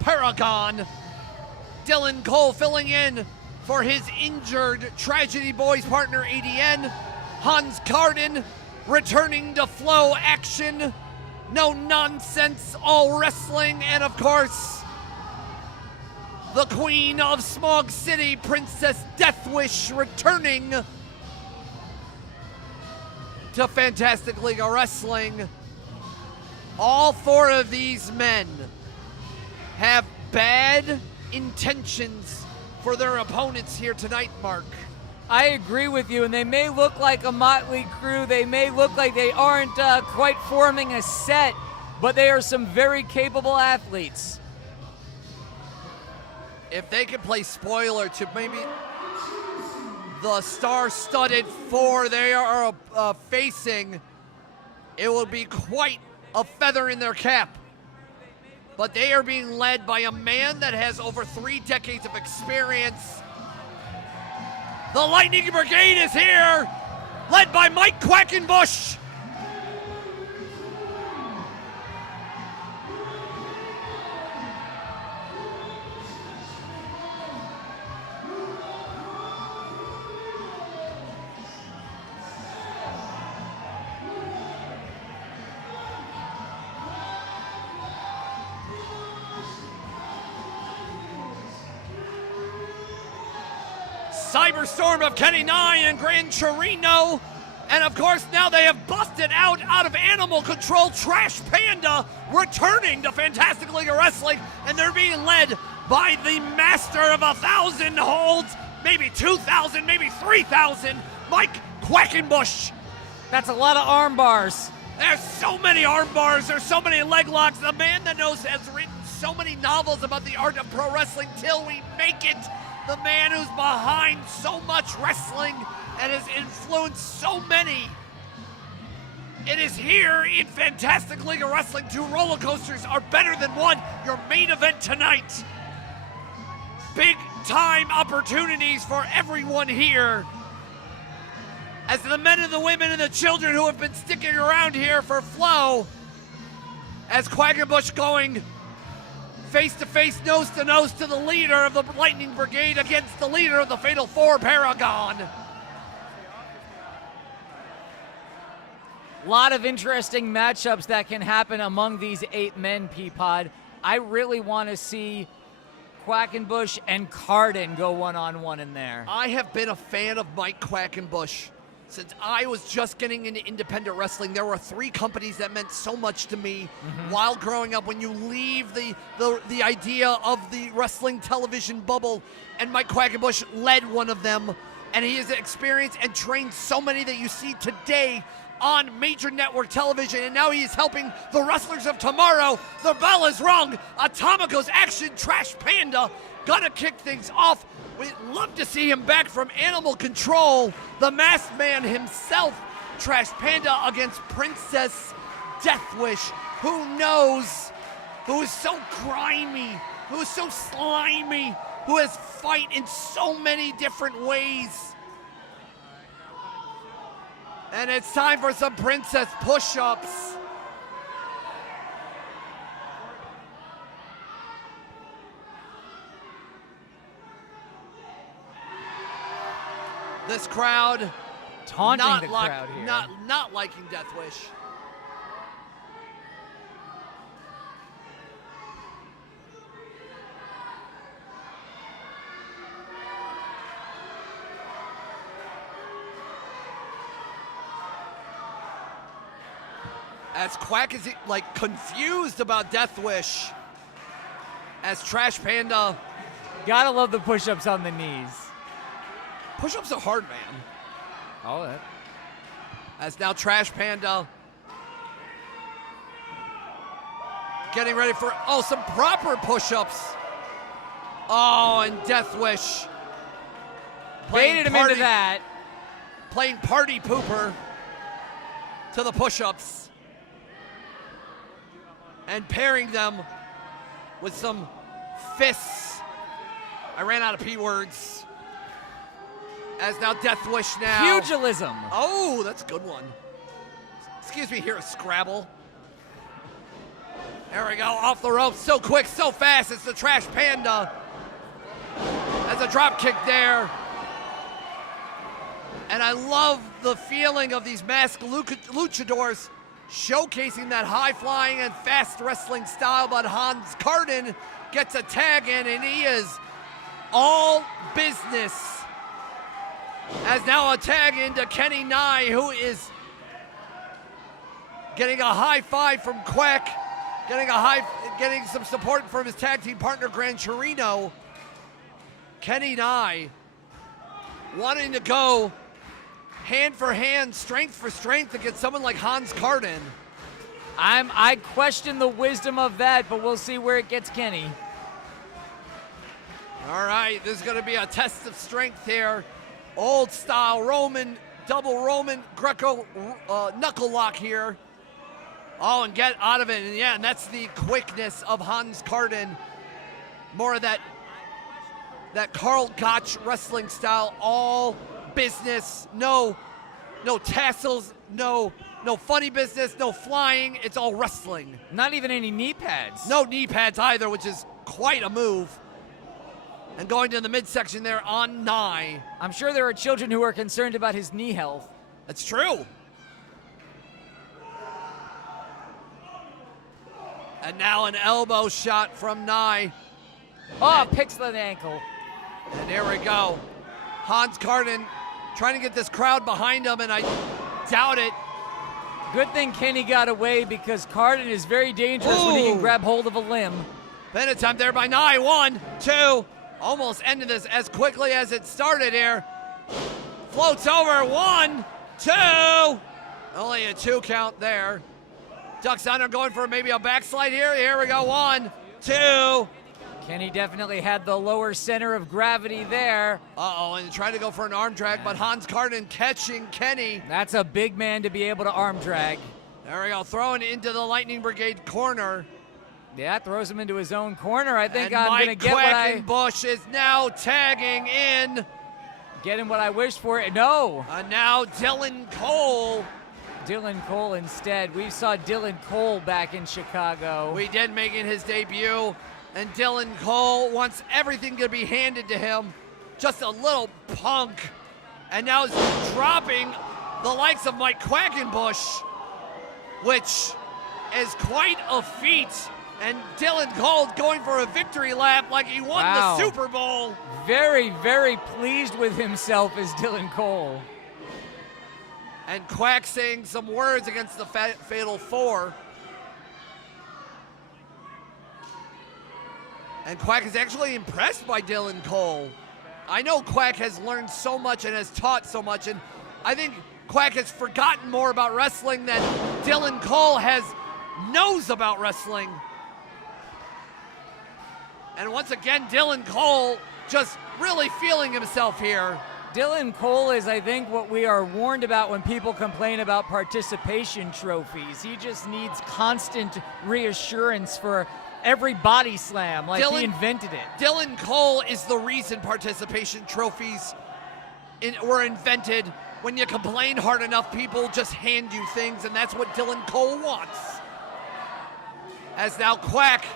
Paragon. Dylan Cole filling in for his injured Tragedy Boys partner, ADN. Hans Carden returning to F.L.O.W action. No nonsense, all wrestling. And of course, the Queen of Smog City, Princess Deathwish, returning to Fantastic League of Wrestling. All four of these men have bad intentions for their opponents here tonight, Mark. I agree with you, and they may look like a motley crew. They may look like they aren't quite forming a set, but they are some very capable athletes. If they can play spoiler to maybe the star-studded four they are facing, it will be quite a feather in their cap. But they are being led by a man that has over 3 decades of experience. The Lightning Brigade is here, led by Mike Quackenbush. Cyberstorm of Kenny Nye and Gran Torino. And of course, now they have busted out of Animal Control. Trash Panda returning to Fantastic League of Wrestling. And they're being led by the master of 1,000 holds, maybe 2,000, maybe 3,000, Mike Quackenbush. That's a lot of arm bars. There's so many arm bars. There's so many leg locks. The man that has written so many novels about the art of pro wrestling, Till We Make It. The man who's behind so much wrestling and has influenced so many. It is here in Fantastic League of Wrestling. 2 roller coasters are better than one. Your main event tonight. Big time opportunities for everyone here. As the men and the women and the children who have been sticking around here for F.L.O.W. As Quackenbush going face-to-face, nose-to-nose to the leader of the Lightning Brigade against the leader of the Fatal Four, Paragon. A lot of interesting matchups that can happen among these 8 men, Peapod. I really want to see Quackenbush and Carden go one-on-one in there. I have been a fan of Mike Quackenbush since I was just getting into independent wrestling. There were 3 companies that meant so much to me while growing up. When you leave the idea of the wrestling television bubble, and Mike Quackenbush led one of them, and he has experienced and trained so many that you see today on major network television, and now he is helping the wrestlers of tomorrow. The bell is rung. Atomicos action. Trash Panda gonna kick things off. We'd love to see him back from Animal Control. The masked man himself, Trash Panda, against Princess Deathwish. Who knows? Who is so grimy, who is so slimy, who has fight in so many different ways. And it's time for some princess push-ups. This crowd Taunting the crowd here. Not liking Deathwish. As Quack is like confused about Deathwish. As Trash Panda. Gotta love the push-ups on the knees. Push-ups are hard, man. Oh, that. As now Trash Panda getting ready for, some proper push-ups. Oh, and Death Wish. Baited him into that. Playing party pooper to the push-ups. And pairing them with some fists. I ran out of P words. As now Death Wish now. Pugilism. Oh, that's a good one. Excuse me, here, Scrabble. There we go, off the ropes, so quick, so fast. It's the Trash Panda. That's a drop kick there. And I love the feeling of these masked luchadors showcasing that high-flying and fast wrestling style, but Hans Carden gets a tag in, and he is all business. As now a tag into Kenny Nye, who is getting a high five from Quack, getting some support from his tag team partner Gran Torino. Kenny Nye wanting to go hand for hand, strength for strength against someone like Hans Carden. I question the wisdom of that, but we'll see where it gets Kenny. All right, this is going to be a test of strength here. Old style Roman, double Roman Greco knuckle lock here. Oh, and get out of it. And yeah, and that's the quickness of Hans Carden. More of that Karl Gotch wrestling style, all business, no tassels, no funny business, no flying. It's all wrestling. Not even any knee pads. No knee pads either, which is quite a move. And going to the midsection there on Nye. I'm sure there are children who are concerned about his knee health. That's true. And now an elbow shot from Nye. Oh, picks the ankle. And there we go. Hans Carden trying to get this crowd behind him, and I doubt it. Good thing Kenny got away, because Carden is very dangerous when he can grab hold of a limb. Then attempt there by Nye. 1, 2. Almost ended this as quickly as it started here. Floats over. 1, 2. Only a 2 count there. Ducks under, going for maybe a backslide here. Here we go. 1, 2. Kenny definitely had the lower center of gravity there. Uh-oh, and tried to go for an arm drag, but Hans Carden catching Kenny. That's a big man to be able to arm drag. There we go, throwing into the Lightning Brigade corner. Yeah, throws him into his own corner. I think and I'm Mike going to get what I... Quackenbush is now tagging in. Getting what I wished for. No. And now Dylan Cole. Dylan Cole instead. We saw Dylan Cole back in Chicago. We did making his debut. And Dylan Cole wants everything to be handed to him. Just a little punk. And now he's dropping the likes of Mike Quackenbush, which is quite a feat. And Dylan Cole going for a victory lap like he won the Super Bowl. Very, very pleased with himself as Dylan Cole. And Quack saying some words against the Fatal Four. And Quack is actually impressed by Dylan Cole. I know Quack has learned so much and has taught so much, and I think Quack has forgotten more about wrestling than Dylan Cole knows about wrestling. And once again, Dylan Cole just really feeling himself here. Dylan Cole is, I think, what we are warned about when people complain about participation trophies. He just needs constant reassurance for every body slam, like he invented it. Dylan Cole is the reason participation trophies were invented. When you complain hard enough, people just hand you things, and that's what Dylan Cole wants. As now Quack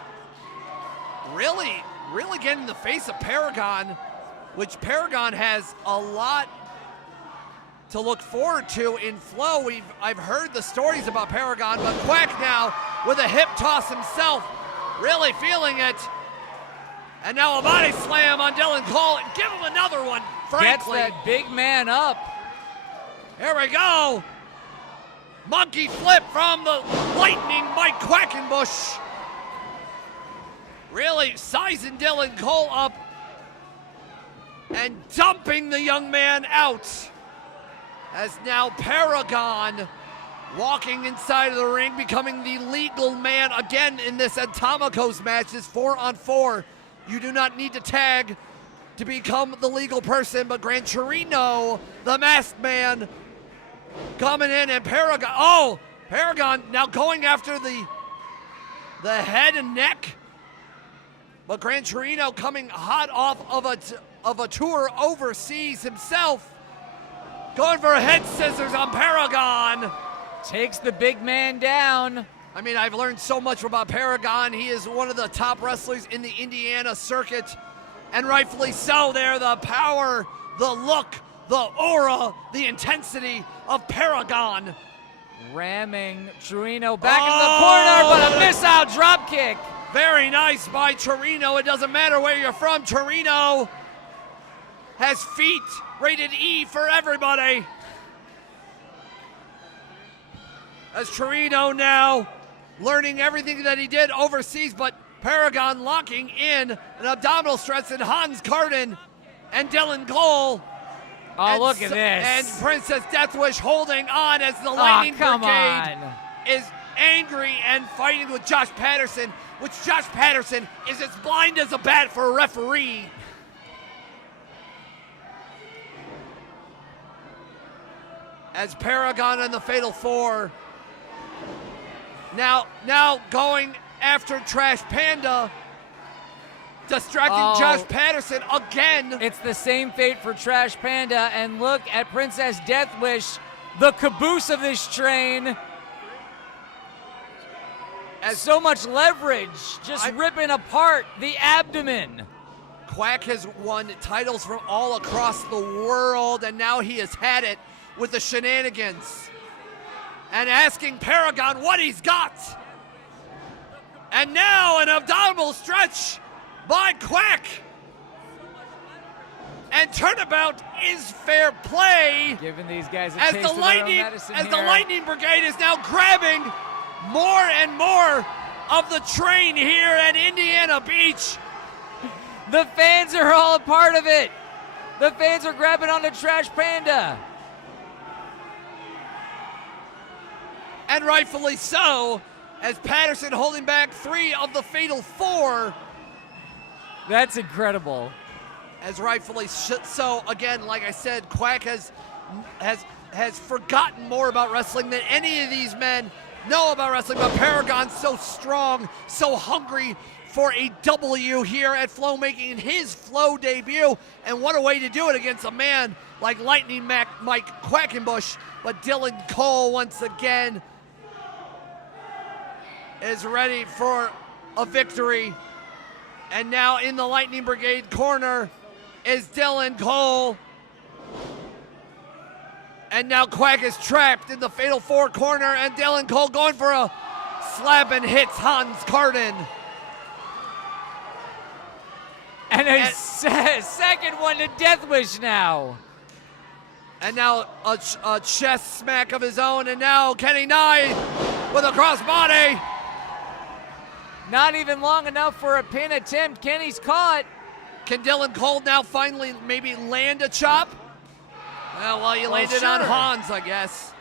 really getting in the face of Paragon, which Paragon has a lot to look forward to in Flow. I've heard the stories about Paragon, but Quack now with a hip toss himself, really feeling it. And now a body slam on Dylan Cole. Give him another one, frankly. Gets that big man up. Here we go. Monkey flip from the lightning Mike Quackenbush. Really sizing Dylan Cole up. and dumping the young man out. As now Paragon walking inside of the ring, becoming the legal man again in this Atomicos match, this 4-on-4. You do not need to tag to become the legal person, but Gran Torino, the masked man, coming in, and Paragon now going after the head and neck. But Gran Torino coming hot off of a tour overseas himself, going for head scissors on Paragon. Takes the big man down. I mean, I've learned so much about Paragon. He is one of the top wrestlers in the Indiana circuit, and rightfully so. There, the power, the look, the aura, the intensity of Paragon. Ramming Torino back into the corner, but a miss-out drop kick. Very nice by Torino. It doesn't matter where you're from. Torino has feet rated E for everybody. As Torino now learning everything that he did overseas, but Paragon locking in an abdominal stretch, and Hans Carden and Dylan Cole. Oh, look at this. And Princess Deathwish holding on as the Lightning Brigade is angry and fighting with Josh Patterson, which Josh Patterson is as blind as a bat for a referee. As Paragon and the Fatal Four now going after Trash Panda, distracting Josh Patterson again. It's the same fate for Trash Panda, and look at Princess Deathwish, the caboose of this train. As so much leverage, just ripping apart the abdomen. Quack has won titles from all across the world, and now he has had it with the shenanigans. And asking Paragon what he's got. And now an abdominal stretch by Quack. And turnabout is fair play. Giving these guys a as taste the of Lightning, their own medicine as here. the Lightning Brigade is now grabbing more and more of the train here at Indiana Beach. The fans are all a part of it. The fans are grabbing onto Trash Panda. And rightfully so, as Patterson holding back 3 of the Fatal 4. That's incredible. As rightfully so, again, like I said, Quack has forgotten more about wrestling than any of these men know about wrestling, but Paragon's so strong, so hungry for a W here at F.L.O.W, making his F.L.O.W debut, and what a way to do it against a man like Lightning Mike Quackenbush. But Dylan Cole once again is ready for a victory, and now in the Lightning Brigade corner is Dylan Cole. And now Quack is trapped in the Fatal 4 corner, and Dylan Cole going for a slap and hits Hans Carden. And a second one to Deathwish now. And now a chest smack of his own, and now Kenny Nye with a crossbody. Not even long enough for a pin attempt. Kenny's caught. Can Dylan Cole now finally maybe land a chop? Well, he landed on Hans, I guess.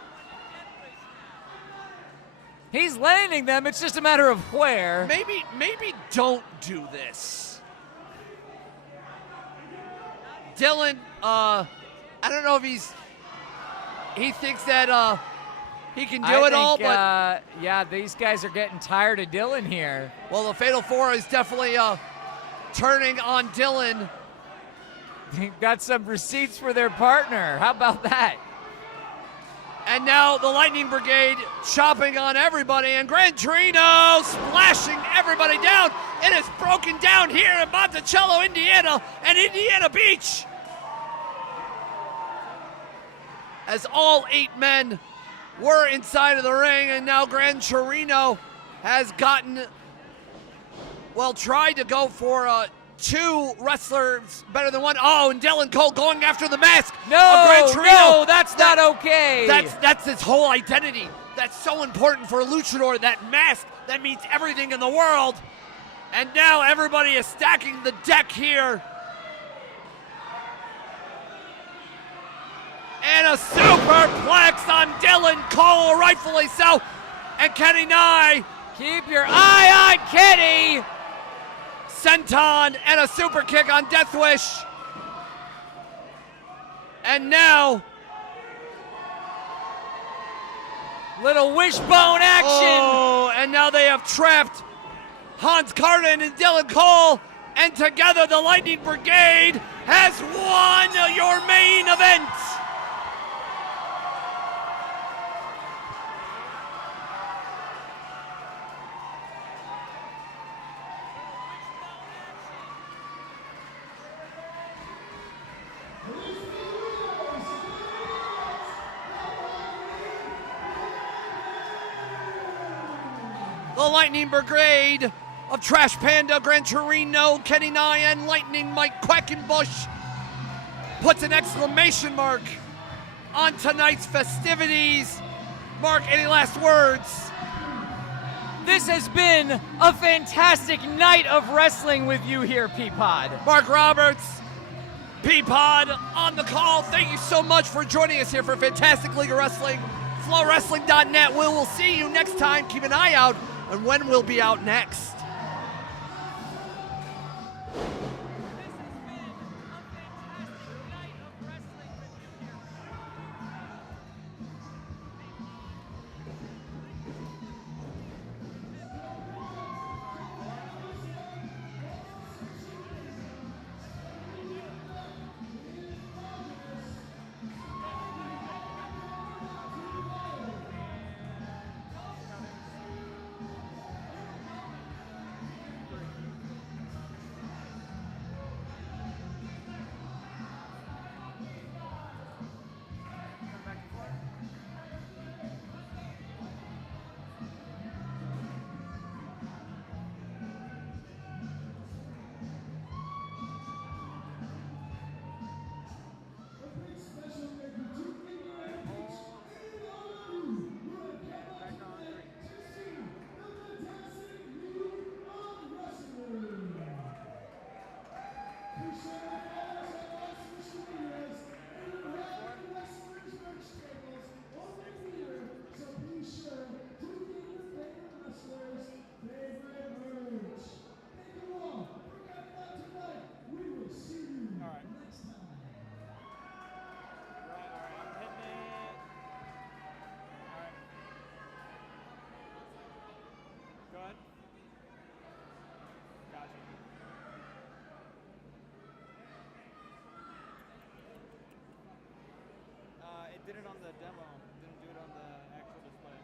He's landing them. It's just a matter of where. Maybe don't do this. Dylan, I don't know if he thinks that he can do it all, but yeah, these guys are getting tired of Dylan here. Well, the Fatal 4 is definitely turning on Dylan. They've got some receipts for their partner. How about that? And now the Lightning Brigade chopping on everybody, and Gran Torino splashing everybody down. It is broken down here in Monticello, Indiana, and Indiana Beach. As all 8 men were inside of the ring, and now Gran Torino has tried to go for 2 wrestlers better than 1. Oh, and Dylan Cole going after the mask of Gran Torino. No, that's not okay. That's his whole identity. That's so important for a luchador, that mask that means everything in the world. And now everybody is stacking the deck here. a superplex on Dylan Cole, rightfully so. And Kenny Nye. Keep your eye on Kenny. Senton and a super kick on Deathwish. And now, little wishbone action. oh, and now they have trapped Hans Carden and Dylan Cole. And together the Lightning Brigade has won your main event. The Lightning Brigade of Trash Panda, Gran Torino, Kenny Nye, and Lightning Mike Quackenbush puts an exclamation mark on tonight's festivities. Mark, any last words? This has been a fantastic night of wrestling with you here, Peapod. Mark Roberts, Peapod on the call. Thank you so much for joining us here for Fantastic League of Wrestling. FlowWrestling.net. We will see you next time. Keep an eye out on when we'll be out next. Did it on the demo, didn't do it on the actual display.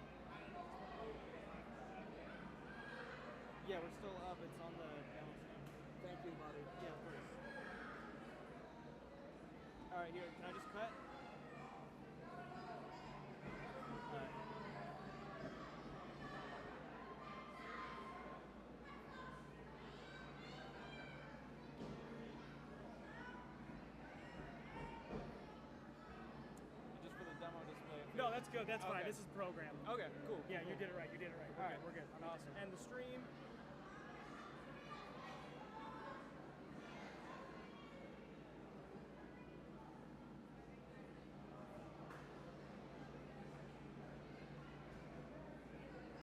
Yeah, we're still up, it's on the demo screen. Thank you, buddy. Yeah, of course. Alright, here, can I just cut? Alright. No, that's good. That's fine. Okay. This is programmed. Okay, cool. Yeah, cool. you did it right. You did it right. All right, We're good. awesome. And the stream